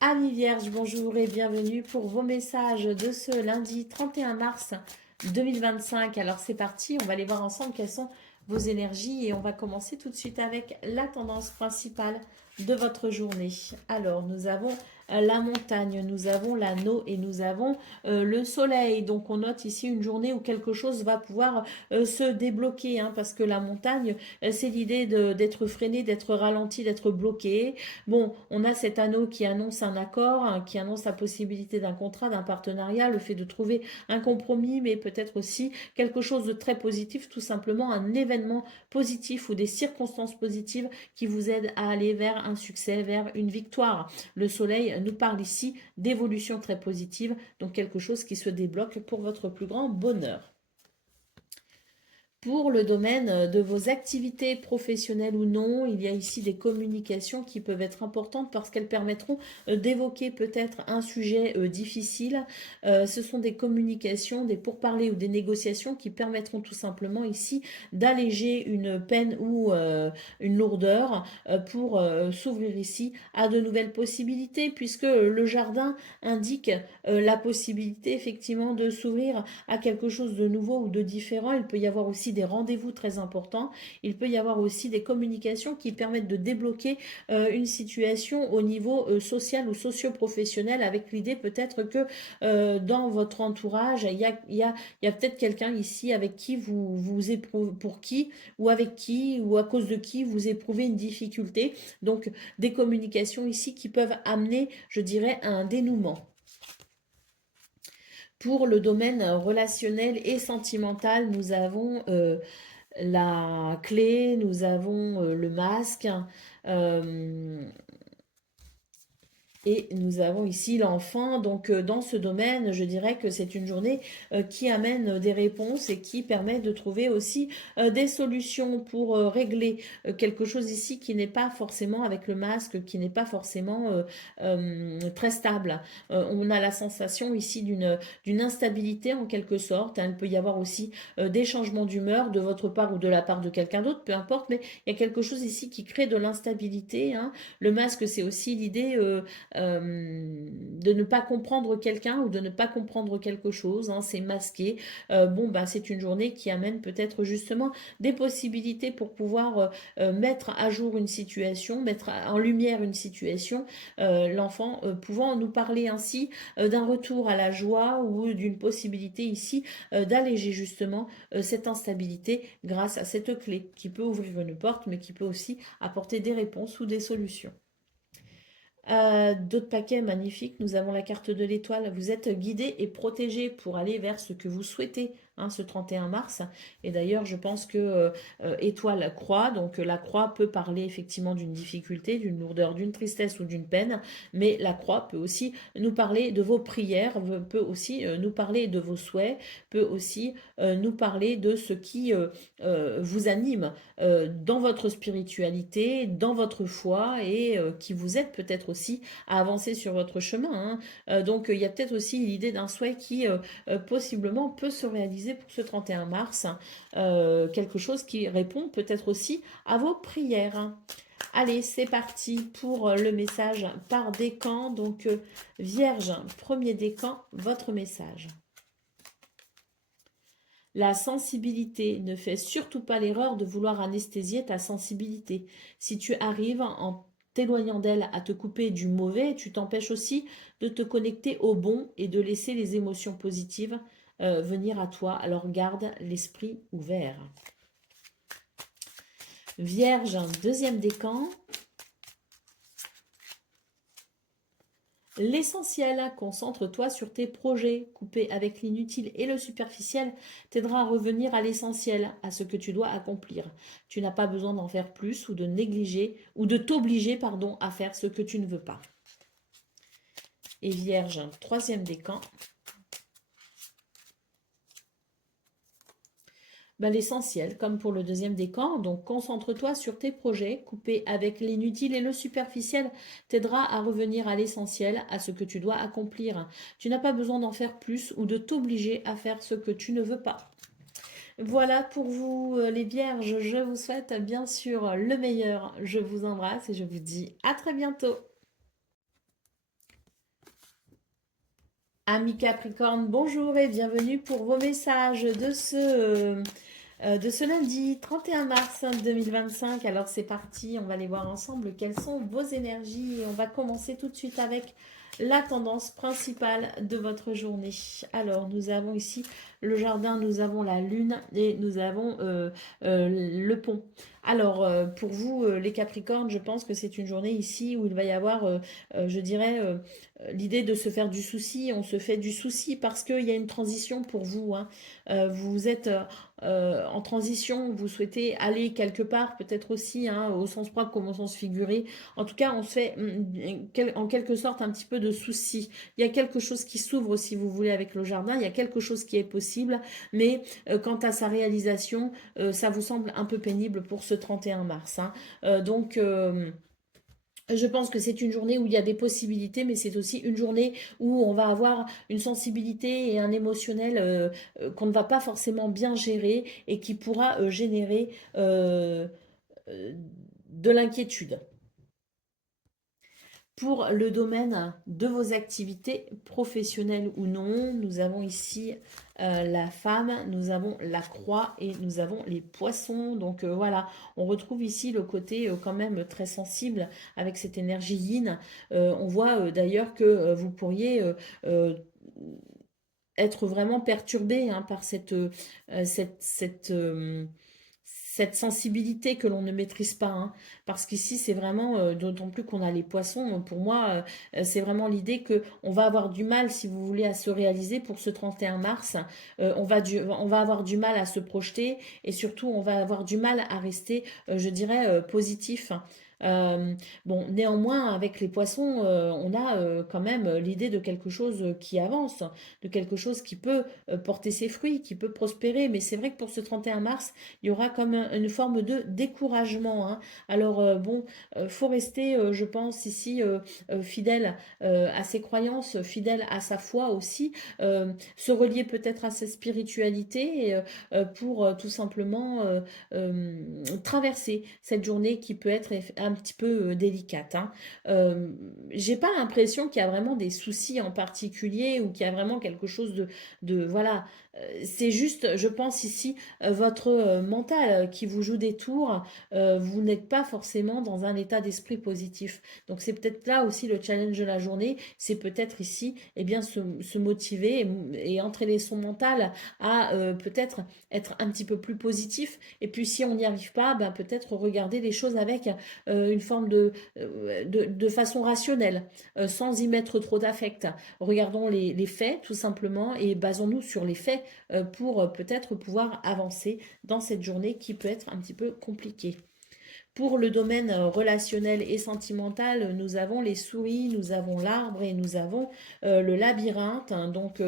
Amis Vierge, bonjour et bienvenue pour vos messages de ce lundi 31 mars 2025. Alors c'est parti, on va aller voir ensemble quelles sont vos énergies et on va commencer tout de suite avec la tendance principale de votre journée. Alors, nous avons la montagne, nous avons l'anneau et nous avons le soleil. Donc, on note ici une journée où quelque chose va pouvoir se débloquer, hein, parce que la montagne, c'est l'idée d'être freiné, d'être ralenti, d'être bloqué. Bon, on a cet anneau qui annonce un accord, hein, qui annonce la possibilité d'un contrat, d'un partenariat, le fait de trouver un compromis, mais peut-être aussi quelque chose de très positif, tout simplement un événement positif ou des circonstances positives qui vous aident à aller vers un succès, vers une victoire. Le soleil nous parle ici d'évolution très positive, donc quelque chose qui se débloque pour votre plus grand bonheur. Pour le domaine de vos activités professionnelles ou non, il y a ici des communications qui peuvent être importantes parce qu'elles permettront d'évoquer peut-être un sujet difficile. Ce sont des communications, des pourparlers ou des négociations qui permettront tout simplement ici d'alléger une peine ou une lourdeur pour s'ouvrir ici à de nouvelles possibilités, puisque le jardin indique la possibilité effectivement de s'ouvrir à quelque chose de nouveau ou de différent. Il peut y avoir aussi des rendez-vous très importants. Il peut y avoir aussi des communications qui permettent de débloquer une situation au niveau social ou socio-professionnel, avec l'idée peut-être que dans votre entourage, il y a peut-être quelqu'un ici avec qui vous éprouvez, pour qui ou avec qui ou à cause de qui vous éprouvez une difficulté. Donc des communications ici qui peuvent amener, je dirais, à un dénouement. Pour le domaine relationnel et sentimental, nous avons la clé, nous avons le masque, euh, et nous avons ici l'enfant. Donc dans ce domaine, je dirais que c'est une journée qui amène des réponses et qui permet de trouver aussi des solutions pour régler quelque chose ici qui n'est pas forcément avec le masque, qui n'est pas forcément très stable. On a la sensation ici d'une instabilité en quelque sorte, hein. Il peut y avoir aussi des changements d'humeur de votre part ou de la part de quelqu'un d'autre, peu importe, mais il y a quelque chose ici qui crée de l'instabilité, hein. Le masque, c'est aussi l'idée de ne pas comprendre quelqu'un ou de ne pas comprendre quelque chose, hein, c'est masqué. Bon, ben, c'est une journée qui amène peut-être justement des possibilités pour pouvoir mettre à jour une situation, mettre en lumière une situation, l'enfant pouvant nous parler ainsi d'un retour à la joie ou d'une possibilité ici d'alléger justement cette instabilité grâce à cette clé qui peut ouvrir une porte mais qui peut aussi apporter des réponses ou des solutions. D'autres paquets magnifiques, nous avons la carte de l'étoile. Vous êtes guidé et protégé pour aller vers ce que vous souhaitez, hein, ce 31 mars. Et d'ailleurs, je pense que étoile croix, donc la croix peut parler effectivement d'une difficulté, d'une lourdeur, d'une tristesse ou d'une peine, mais la croix peut aussi nous parler de vos prières, peut aussi nous parler de vos souhaits, peut aussi nous parler de ce qui vous anime dans votre spiritualité, dans votre foi et qui vous aide peut-être aussi à avancer sur votre chemin, hein. Donc il y a peut-être aussi l'idée d'un souhait qui possiblement peut se réaliser pour ce 31 mars, quelque chose qui répond peut-être aussi à vos prières. Allez, c'est parti pour le message par décan. Donc Vierge, premier décan, votre message. La sensibilité, ne fais surtout pas l'erreur de vouloir anesthésier ta sensibilité. Si tu arrives en t'éloignant d'elle à te couper du mauvais, tu t'empêches aussi de te connecter au bon et de laisser les émotions positives venir à toi. Alors garde l'esprit ouvert. Vierge, deuxième décan. L'essentiel, concentre-toi sur tes projets. Couper avec l'inutile et le superficiel t'aidera à revenir à l'essentiel, à ce que tu dois accomplir. Tu n'as pas besoin d'en faire plus ou de négliger ou de t'obliger, pardon, à faire ce que tu ne veux pas. Et Vierge, troisième décan. Ben, l'essentiel, comme pour le deuxième décan, donc concentre-toi sur tes projets, couper avec l'inutile et le superficiel t'aidera à revenir à l'essentiel, à ce que tu dois accomplir. Tu n'as pas besoin d'en faire plus ou de t'obliger à faire ce que tu ne veux pas. Voilà pour vous les vierges, je vous souhaite bien sûr le meilleur. Je vous embrasse et je vous dis à très bientôt. Amis Capricorne, bonjour et bienvenue pour vos messages de ce de ce lundi 31 mars 2025. Alors c'est parti, on va aller voir ensemble quelles sont vos énergies et on va commencer tout de suite avec la tendance principale de votre journée. Alors nous avons ici le jardin, nous avons la lune et nous avons le pont. Alors pour vous les Capricornes, je pense que c'est une journée ici où il va y avoir, je dirais, l'idée de se faire du souci. On se fait du souci parce qu'il y a une transition pour vous, hein. Vous êtes en transition, vous souhaitez aller quelque part, peut-être aussi, hein, au sens propre comme au sens figuré. En tout cas, on se fait en quelque sorte un petit peu de souci. Il y a quelque chose qui s'ouvre, si vous voulez, avec le jardin. Il y a quelque chose qui est possible, mais quant à sa réalisation, ça vous semble un peu pénible pour ce 31 mars, hein. Donc, je pense que c'est une journée où il y a des possibilités, mais c'est aussi une journée où on va avoir une sensibilité et un émotionnel qu'on ne va pas forcément bien gérer et qui pourra générer euh, de l'inquiétude. Pour le domaine de vos activités professionnelles ou non, nous avons ici la femme, nous avons la croix et nous avons les poissons. Donc voilà, on retrouve ici le côté quand même très sensible avec cette énergie yin. On voit d'ailleurs que vous pourriez euh, être vraiment perturbé, hein, par cette sensibilité que l'on ne maîtrise pas, hein. Parce qu'ici, c'est vraiment, d'autant plus qu'on a les poissons, pour moi, c'est vraiment l'idée que on va avoir du mal, si vous voulez, à se réaliser pour ce 31 mars. On va avoir du mal à se projeter et surtout, on va avoir du mal à rester, je dirais, positif. Euh, bon, néanmoins, avec les poissons, on a quand même l'idée de quelque chose qui avance, de quelque chose qui peut porter ses fruits, qui peut prospérer. Mais c'est vrai que pour ce 31 mars, il y aura comme une forme de découragement, hein. Alors bon, faut rester, je pense, ici fidèle à ses croyances, fidèle à sa foi aussi, se relier peut-être à sa spiritualité pour tout simplement traverser cette journée qui peut être un petit peu délicate, hein. Euh, j'ai pas l'impression qu'il y a vraiment des soucis en particulier ou qu'il y a vraiment quelque chose voilà. C'est juste, je pense ici, votre mental qui vous joue des tours. Vous n'êtes pas forcément dans un état d'esprit positif. Donc c'est peut-être là aussi le challenge de la journée, c'est peut-être ici, eh bien, se motiver et entraîner son mental à peut-être être un petit peu plus positif. Et puis si on n'y arrive pas, ben, peut-être regarder les choses avec une forme de façon rationnelle, sans y mettre trop d'affect. Regardons les faits tout simplement et basons-nous sur les faits pour peut-être pouvoir avancer dans cette journée qui peut être un petit peu compliquée. Pour le domaine relationnel et sentimental, nous avons les souris, nous avons l'arbre et nous avons le labyrinthe, hein. Donc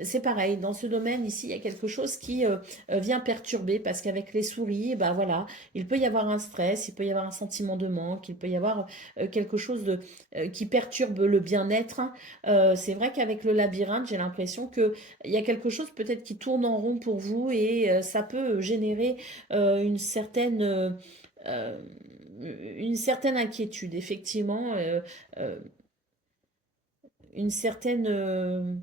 c'est pareil, dans ce domaine ici, il y a quelque chose qui vient perturber parce qu'avec les souris, ben voilà, il peut y avoir un stress, il peut y avoir un sentiment de manque, il peut y avoir quelque chose qui perturbe le bien-être, hein. C'est vrai qu'avec le labyrinthe, j'ai l'impression qu'il y a quelque chose peut-être qui tourne en rond pour vous et ça peut générer une euh, une certaine inquiétude, effectivement, euh, une certaine,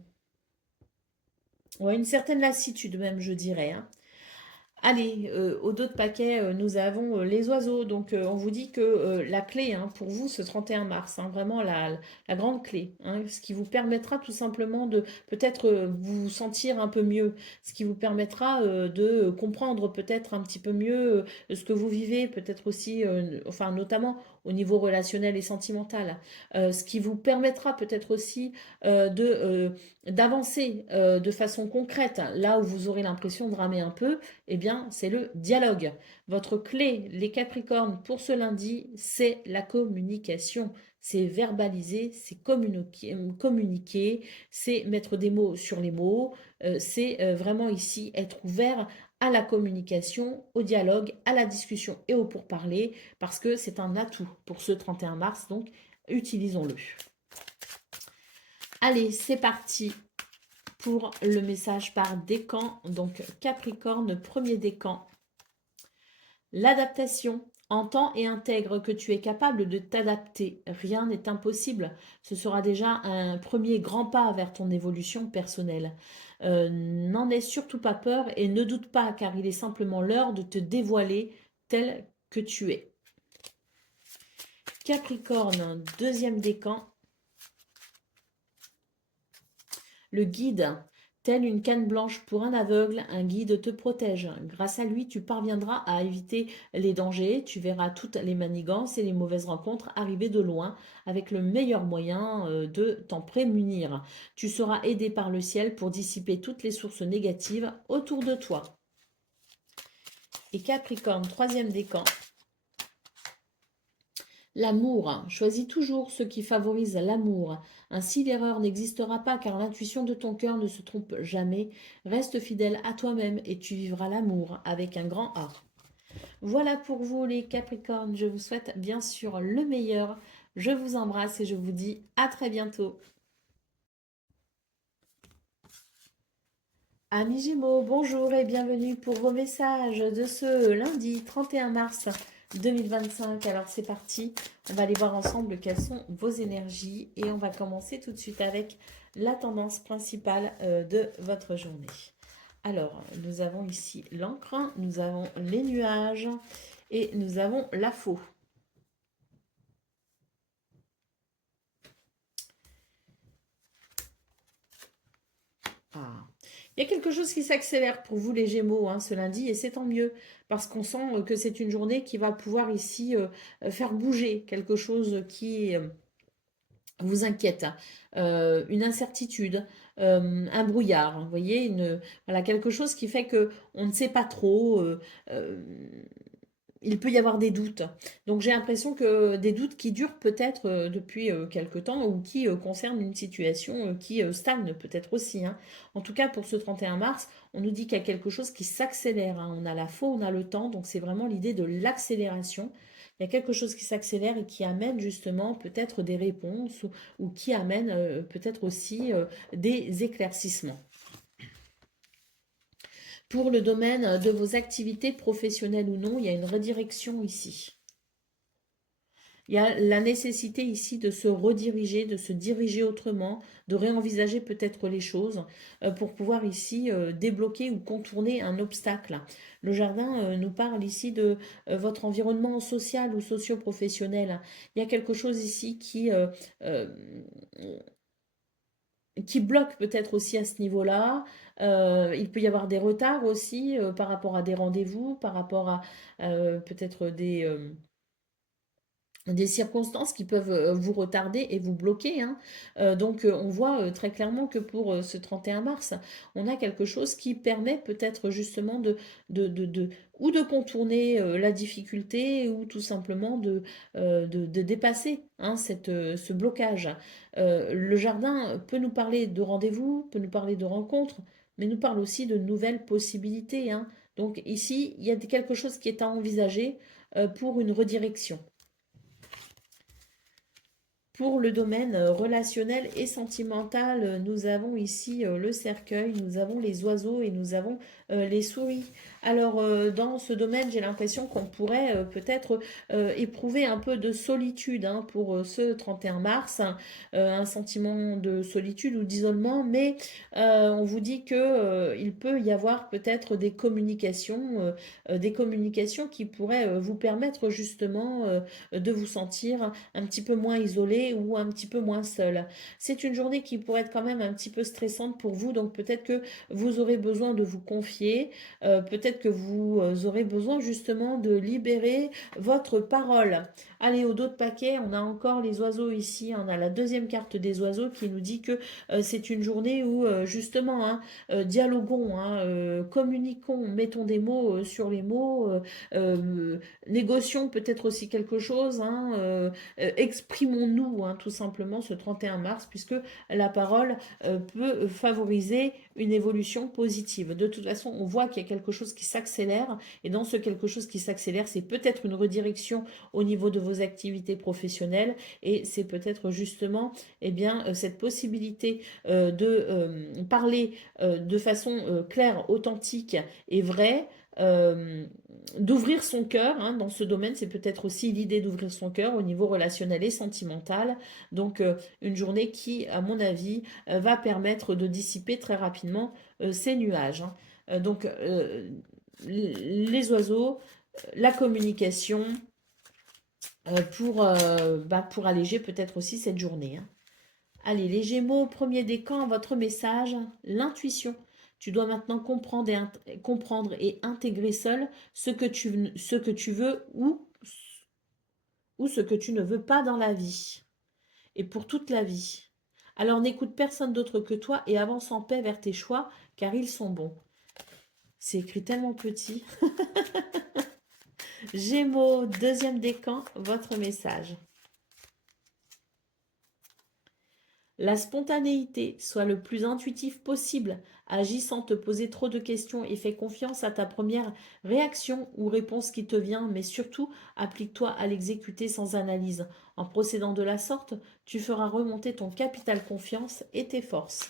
ouais, une certaine lassitude même, je dirais, hein. Allez, au dos de paquet, nous avons les oiseaux. Donc, on vous dit que la clé, hein, pour vous, ce 31 mars, hein, vraiment la grande clé, hein, ce qui vous permettra tout simplement de peut-être vous sentir un peu mieux, ce qui vous permettra de comprendre peut-être un petit peu mieux ce que vous vivez, peut-être aussi, enfin, notamment au niveau relationnel et sentimental, ce qui vous permettra peut-être aussi d'avancer de façon concrète, là où vous aurez l'impression de ramer un peu. Eh bien, c'est le dialogue. Votre clé, les Capricornes, pour ce lundi, c'est la communication. C'est verbaliser, c'est communiquer, c'est mettre des mots sur les mots, c'est vraiment ici être ouvert à la communication, au dialogue, à la discussion et au pourparler, parce que c'est un atout pour ce 31 mars, donc utilisons-le. Allez, c'est parti pour le message par décan. Donc Capricorne, premier décan. L'adaptation, Entends et intègre que tu es capable de t'adapter. Rien n'est impossible. Ce sera déjà un premier grand pas vers ton évolution personnelle. N'en aie surtout pas peur et ne doute pas, car il est simplement l'heure de te dévoiler tel que tu es. Capricorne, deuxième décan. Le guide, tel une canne blanche pour un aveugle, un guide te protège. Grâce à lui, tu parviendras à éviter les dangers, tu verras toutes les manigances et les mauvaises rencontres arriver de loin avec le meilleur moyen de t'en prémunir. Tu seras aidé par le ciel pour dissiper toutes les sources négatives autour de toi. Et Capricorne, troisième décan. L'amour. Choisis toujours ce qui favorise l'amour. Ainsi, l'erreur n'existera pas car l'intuition de ton cœur ne se trompe jamais. Reste fidèle à toi-même et tu vivras l'amour avec un grand A. Voilà pour vous les Capricornes. Je vous souhaite bien sûr le meilleur. Je vous embrasse et je vous dis à très bientôt. Amis Gémeaux, bonjour et bienvenue pour vos messages de ce lundi 31 mars 2025. Alors c'est parti, on va aller voir ensemble quelles sont vos énergies et on va commencer tout de suite avec la tendance principale de votre journée. Alors, nous avons ici l'encre, nous avons les nuages et nous avons la faux. Ah. Il y a quelque chose qui s'accélère pour vous les Gémeaux ce lundi et c'est tant mieux parce qu'on sent que c'est une journée qui va pouvoir ici faire bouger quelque chose qui vous inquiète, une incertitude, un brouillard, vous voyez, voilà, quelque chose qui fait que on ne sait pas trop. Euh, il peut y avoir des doutes. Donc j'ai l'impression que des doutes qui durent peut-être depuis quelque temps ou qui concernent une situation qui stagne peut-être aussi. En tout cas, pour ce 31 mars, on nous dit qu'il y a quelque chose qui s'accélère. On a la faux, on a le temps, donc c'est vraiment l'idée de l'accélération. Il y a quelque chose qui s'accélère et qui amène justement peut-être des réponses ou qui amène peut-être aussi des éclaircissements. Pour le domaine de vos activités professionnelles ou non, il y a une redirection ici. Il y a la nécessité ici de se rediriger, de se diriger autrement, de réenvisager peut-être les choses pour pouvoir ici débloquer ou contourner un obstacle. Le jardin nous parle ici de votre environnement social ou socio-professionnel. Il y a quelque chose ici euh, qui bloque peut-être aussi à ce niveau-là. Il peut y avoir des retards aussi par rapport à des rendez-vous, par rapport à peut-être des circonstances qui peuvent vous retarder et vous bloquer. Donc on voit très clairement que pour ce 31 mars, on a quelque chose qui permet peut-être justement ou de contourner la difficulté ou tout simplement de dépasser ce blocage. Le jardin peut nous parler de rendez-vous, peut nous parler de rencontres, mais nous parle aussi de nouvelles possibilités. Donc ici, il y a quelque chose qui est à envisager pour une redirection. Pour le domaine relationnel et sentimental, nous avons ici le cercueil, nous avons les oiseaux et nous avons les souris. Alors, dans ce domaine, j'ai l'impression qu'on pourrait peut-être éprouver un peu de solitude pour ce 31 mars, un sentiment de solitude ou d'isolement, mais on vous dit que il peut y avoir peut-être des communications qui pourraient vous permettre justement de vous sentir un petit peu moins isolé ou un petit peu moins seul. C'est une journée qui pourrait être quand même un petit peu stressante pour vous, donc peut-être que vous aurez besoin de vous confier, peut-être que vous aurez besoin justement de libérer votre parole. Allez, au dos de paquet, on a encore les oiseaux ici, on a la deuxième carte des oiseaux qui nous dit que c'est une journée où justement, dialoguons, communiquons, mettons des mots sur les mots, négocions peut-être aussi quelque chose, exprimons-nous tout simplement ce 31 mars, puisque la parole peut favoriser une évolution positive. De toute façon, on voit qu'il y a quelque chose qui s'accélère, et dans ce quelque chose qui s'accélère, c'est peut-être une redirection au niveau de vos activités professionnelles, et c'est peut-être justement cette possibilité de parler de façon claire, authentique et vraie, d'ouvrir son cœur, hein, dans ce domaine. C'est peut-être aussi l'idée d'ouvrir son cœur au niveau relationnel et sentimental. Donc, une journée qui, à mon avis, va permettre de dissiper très rapidement ces nuages, hein. Donc, les oiseaux, la communication, pour alléger peut-être aussi cette journée, hein. Allez, les Gémeaux, premier décan, votre message, l'intuition. Tu dois maintenant comprendre et intégrer seul ce que tu veux ou ce que tu ne veux pas dans la vie et pour toute la vie. Alors n'écoute personne d'autre que toi et avance en paix vers tes choix car ils sont bons. C'est écrit tellement petit. Gémeaux, deuxième décan, votre message. La spontanéité, sois le plus intuitif possible, agis sans te poser trop de questions et fais confiance à ta première réaction ou réponse qui te vient, mais surtout applique-toi à l'exécuter sans analyse. En procédant de la sorte, tu feras remonter ton capital confiance et tes forces.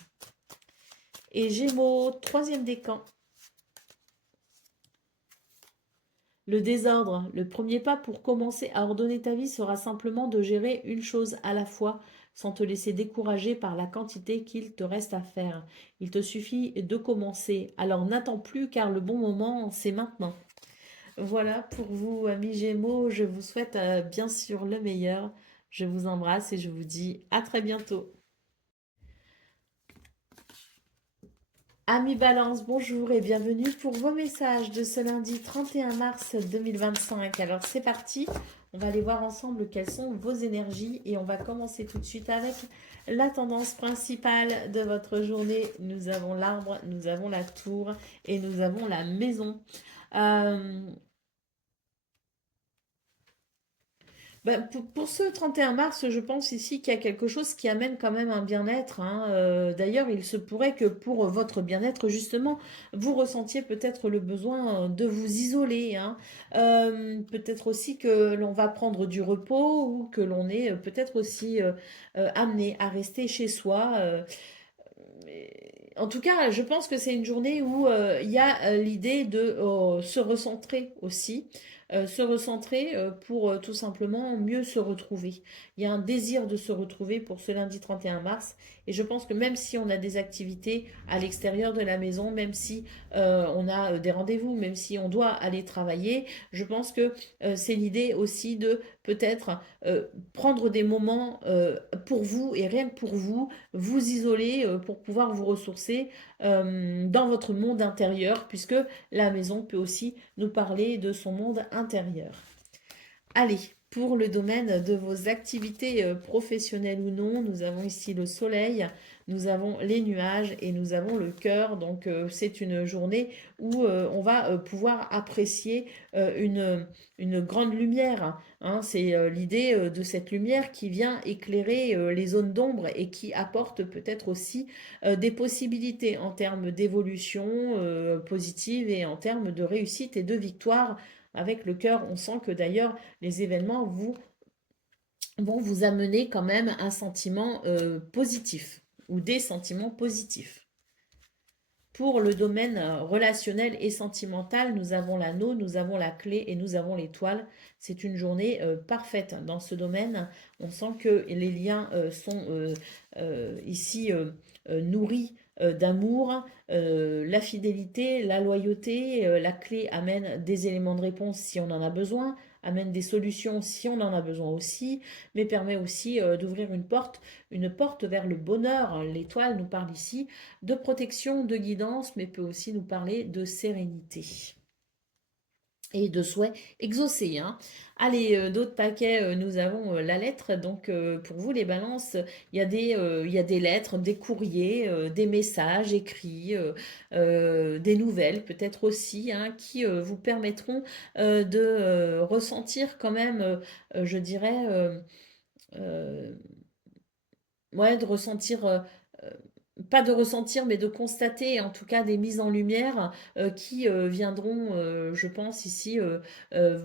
Et Gémeaux, troisième décan. Le désordre, le premier pas pour commencer à ordonner ta vie sera simplement de gérer une chose à la fois, sans te laisser décourager par la quantité qu'il te reste à faire. Il te suffit de commencer. Alors n'attends plus car le bon moment, c'est maintenant. Voilà pour vous, amis Gémeaux. Je vous souhaite bien sûr le meilleur. Je vous embrasse et je vous dis à très bientôt. Amis Balance, bonjour et bienvenue pour vos messages de ce lundi 31 mars 2025. Alors c'est parti, on va aller voir ensemble quelles sont vos énergies et on va commencer tout de suite avec la tendance principale de votre journée. Nous avons l'arbre, nous avons la tour et nous avons la maison. Euh, pour ce 31 mars, je pense ici qu'il y a quelque chose qui amène quand même un bien-être, hein. D'ailleurs, il se pourrait que pour votre bien-être, justement, vous ressentiez peut-être le besoin de vous isoler, hein. Peut-être aussi que l'on va prendre du repos ou que l'on est peut-être aussi amené à rester chez soi. En tout cas, je pense que c'est une journée où il y a l'idée de se recentrer aussi, se recentrer pour tout simplement mieux se retrouver. Il y a un désir de se retrouver pour ce lundi 31 mars et je pense que même si on a des activités à l'extérieur de la maison, même si on a des rendez-vous, même si on doit aller travailler, je pense que c'est l'idée aussi de peut-être prendre des moments pour vous et rien que pour vous, vous isoler pour pouvoir vous ressourcer dans votre monde intérieur, puisque la maison peut aussi nous parler de son monde intérieur. Allez, pour le domaine de vos activités professionnelles ou non, nous avons ici le soleil, nous avons les nuages et nous avons le cœur. Donc c'est une journée où on va pouvoir apprécier une grande lumière, hein. C'est l'idée de cette lumière qui vient éclairer les zones d'ombre et qui apporte peut-être aussi des possibilités en termes d'évolution positive et en termes de réussite et de victoire. Avec le cœur, on sent que d'ailleurs les événements vont vous amener quand même un sentiment positif ou des sentiments positifs. Pour le domaine relationnel et sentimental, nous avons l'anneau, nous avons la clé et nous avons l'étoile. C'est une journée parfaite dans ce domaine. On sent que les liens sont ici nourris d'amour, la fidélité, la loyauté. La clé amène des éléments de réponse si on en a besoin, amène des solutions si on en a besoin aussi, mais permet aussi d'ouvrir une porte vers le bonheur. L'étoile nous parle ici de protection, de guidance, mais peut aussi nous parler de sérénité et de souhaits exaucés, hein. Allez, d'autres paquets, nous avons la lettre. Donc, pour vous, les balances, il y a des lettres, des courriers, des messages écrits, des nouvelles peut-être aussi, hein, qui vous permettront de ressentir quand même, je dirais, euh, ouais, de ressentir, pas de ressentir, mais de constater en tout cas des mises en lumière qui viendront, je pense ici, euh,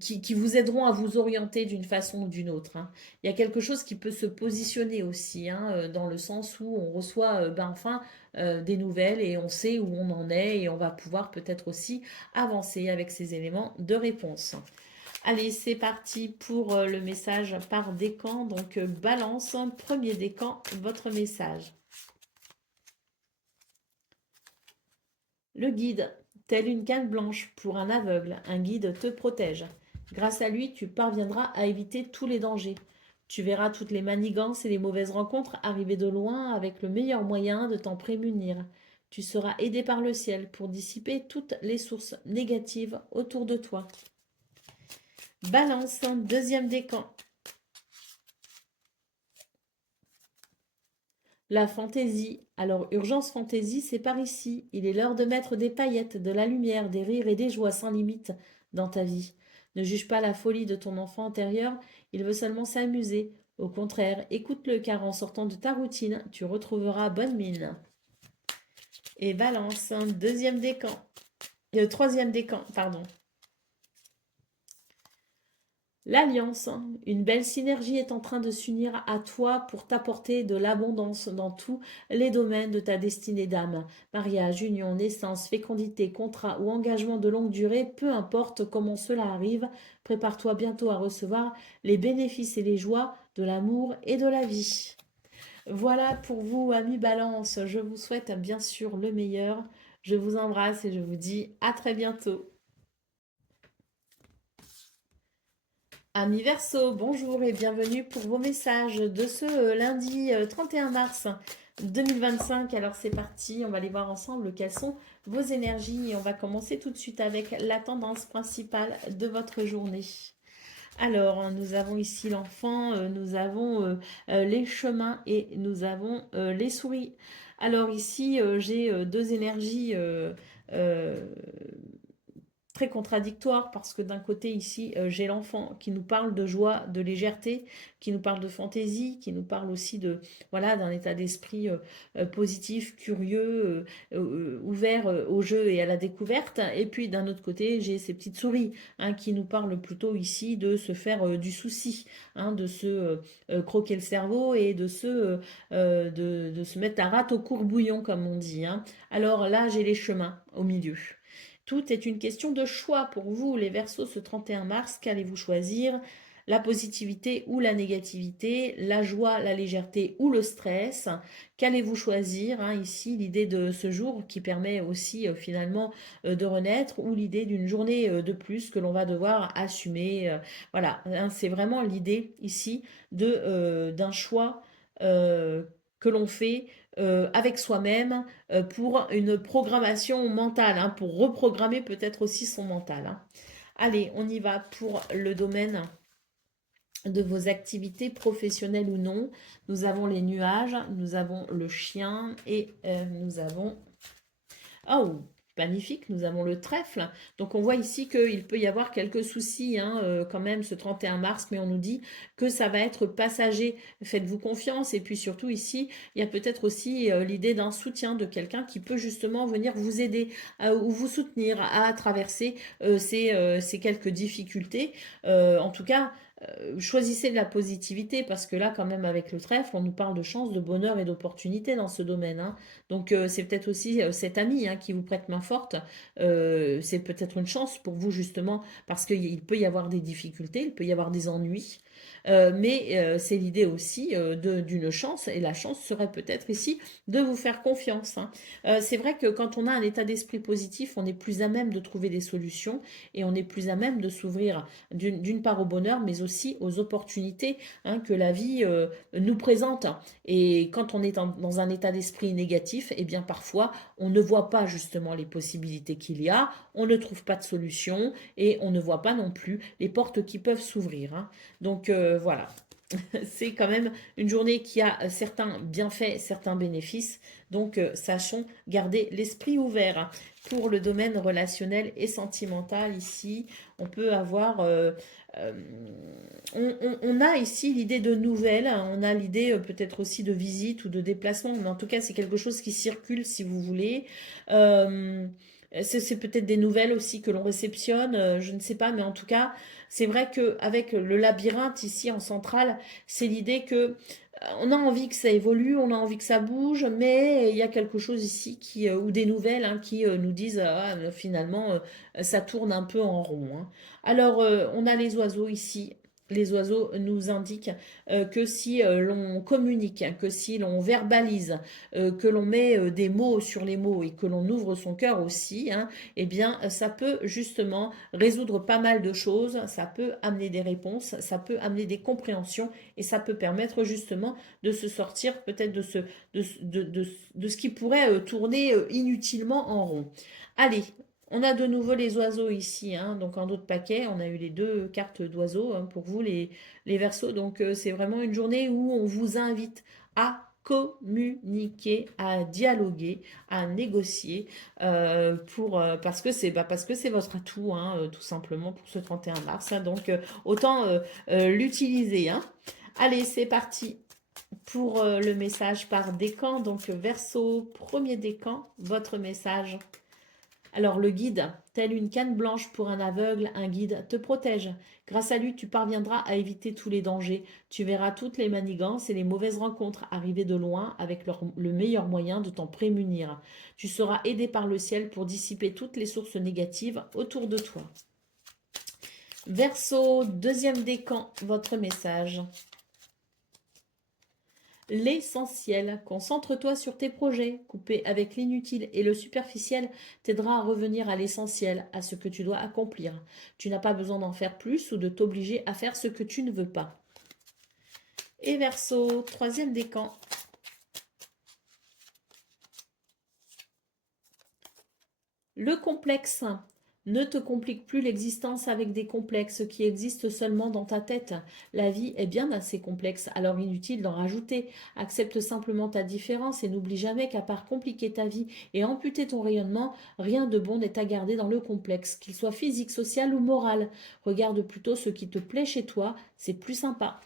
qui vous aideront à vous orienter d'une façon ou d'une autre, hein. Il y a quelque chose qui peut se positionner aussi, hein, dans le sens où on reçoit enfin des nouvelles et on sait où on en est et on va pouvoir peut-être aussi avancer avec ces éléments de réponse. Allez, c'est parti pour le message par décan. Donc, balance, premier décan, votre message. Le guide, telle une canne blanche pour un aveugle, un guide te protège. Grâce à lui, tu parviendras à éviter tous les dangers. Tu verras toutes les manigances et les mauvaises rencontres arriver de loin avec le meilleur moyen de t'en prémunir. Tu seras aidé par le ciel pour dissiper toutes les sources négatives autour de toi. Balance, deuxième décan. La fantaisie. Alors, urgence fantaisie, c'est par ici. Il est l'heure de mettre des paillettes, de la lumière, des rires et des joies sans limite dans ta vie. Ne juge pas la folie de ton enfant intérieur, il veut seulement s'amuser. Au contraire, écoute-le car en sortant de ta routine, tu retrouveras bonne mine. Et balance, deuxième décan. Troisième décan, pardon. L'alliance, une belle synergie est en train de s'unir à toi pour t'apporter de l'abondance dans tous les domaines de ta destinée d'âme. Mariage, union, naissance, fécondité, contrat ou engagement de longue durée, peu importe comment cela arrive, prépare-toi bientôt à recevoir les bénéfices et les joies de l'amour et de la vie. Voilà pour vous, amis Balance. Je vous souhaite bien sûr le meilleur. Je vous embrasse et je vous dis à très bientôt. Amis Verseau, bonjour et bienvenue pour vos messages de ce lundi 31 mars 2025. Alors c'est parti, on va aller voir ensemble quelles sont vos énergies et on va commencer tout de suite avec la tendance principale de votre journée. Alors, nous avons ici l'enfant, nous avons les chemins et nous avons les souris. Alors ici, j'ai deux énergies très contradictoire parce que d'un côté ici j'ai l'enfant qui nous parle de joie, de légèreté, qui nous parle de fantaisie, qui nous parle aussi de voilà d'un état d'esprit positif, curieux, ouvert au jeu et à la découverte. Et puis d'un autre côté j'ai ces petites souris hein, qui nous parlent plutôt ici de se faire du souci, hein, de se croquer le cerveau et de se mettre à rate au courbouillon comme on dit. Hein. Alors là j'ai les chemins au milieu. Tout est une question de choix pour vous, les Verseaux, ce 31 mars. Qu'allez-vous choisir? La positivité ou la négativité, la joie, la légèreté ou le stress. Qu'allez-vous choisir hein, ici, l'idée de ce jour qui permet aussi finalement de renaître ou l'idée d'une journée de plus que l'on va devoir assumer. Voilà, hein, c'est vraiment l'idée ici d'un choix que l'on fait avec soi-même pour une programmation mentale, hein, pour reprogrammer peut-être aussi son mental. Hein. Allez, on y va pour le domaine de vos activités professionnelles ou non. Nous avons les nuages, nous avons le chien et nous avons... Oh, magnifique, nous avons le trèfle. Donc on voit ici qu'il peut y avoir quelques soucis hein, quand même ce 31 mars, mais on nous dit que ça va être passager. Faites-vous confiance. Et puis surtout ici, il y a peut-être aussi l'idée d'un soutien de quelqu'un qui peut justement venir vous aider ou vous soutenir à traverser ces quelques difficultés. En tout cas, choisissez de la positivité parce que là quand même avec le trèfle on nous parle de chance, de bonheur et d'opportunité dans ce domaine hein. Donc c'est peut-être aussi cet ami hein, qui vous prête main forte, c'est peut-être une chance pour vous justement parce qu'il peut y avoir des difficultés, il peut y avoir des ennuis, mais c'est l'idée aussi d'une chance et la chance serait peut-être ici de vous faire confiance. Hein. C'est vrai que quand on a un état d'esprit positif, on est plus à même de trouver des solutions et on est plus à même de s'ouvrir d'une part au bonheur, mais aussi aux opportunités hein, que la vie nous présente. Et quand on est dans un état d'esprit négatif, eh bien parfois on ne voit pas justement les possibilités qu'il y a, on ne trouve pas de solution et on ne voit pas non plus les portes qui peuvent s'ouvrir. Hein. Donc voilà, c'est quand même une journée qui a certains bienfaits, certains bénéfices. Donc, sachons garder l'esprit ouvert. Pour le domaine relationnel et sentimental, ici, on peut avoir... euh, on a ici l'idée de nouvelles, hein, on a l'idée peut-être aussi de visite ou de déplacement, mais en tout cas, c'est quelque chose qui circule si vous voulez. Euh, C'est peut-être des nouvelles aussi que l'on réceptionne, je ne sais pas, mais en tout cas, c'est vrai qu'avec le labyrinthe ici en centrale, c'est l'idée que on a envie que ça évolue, on a envie que ça bouge, mais il y a quelque chose ici ou des nouvelles hein, qui nous disent finalement ça tourne un peu en rond. Hein. Alors on a les oiseaux ici. Les oiseaux nous indiquent que si l'on communique, que si l'on verbalise, que l'on met des mots sur les mots et que l'on ouvre son cœur aussi, hein, eh bien, ça peut justement résoudre pas mal de choses, ça peut amener des réponses, ça peut amener des compréhensions et ça peut permettre justement de se sortir peut-être de ce qui pourrait tourner inutilement en rond. Allez, on a de nouveau les oiseaux ici, hein, donc en d'autres paquets, on a eu les deux cartes d'oiseaux hein, pour vous les Verseaux. Donc c'est vraiment une journée où on vous invite à communiquer, à dialoguer, à négocier parce que c'est votre atout hein, tout simplement pour ce 31 mars. Hein, donc autant l'utiliser. Hein. Allez, c'est parti pour le message par décan. Donc Verseau, premier décan, votre message. Alors le guide, tel une canne blanche pour un aveugle, un guide te protège. Grâce à lui, tu parviendras à éviter tous les dangers. Tu verras toutes les manigances et les mauvaises rencontres arriver de loin avec le meilleur moyen de t'en prémunir. Tu seras aidé par le ciel pour dissiper toutes les sources négatives autour de toi. Verseau, deuxième décan, votre message. L'essentiel, concentre-toi sur tes projets, couper avec l'inutile et le superficiel t'aidera à revenir à l'essentiel, à ce que tu dois accomplir. Tu n'as pas besoin d'en faire plus ou de t'obliger à faire ce que tu ne veux pas. Et Verseau, troisième décan. Le complexe. Ne te complique plus l'existence avec des complexes qui existent seulement dans ta tête. La vie est bien assez complexe, alors inutile d'en rajouter. Accepte simplement ta différence et n'oublie jamais qu'à part compliquer ta vie et amputer ton rayonnement, rien de bon n'est à garder dans le complexe, qu'il soit physique, social ou moral. Regarde plutôt ce qui te plaît chez toi, c'est plus sympa.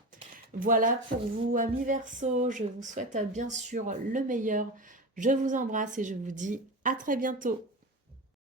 Voilà pour vous, amis Verseau. Je vous souhaite bien sûr le meilleur. Je vous embrasse et je vous dis à très bientôt.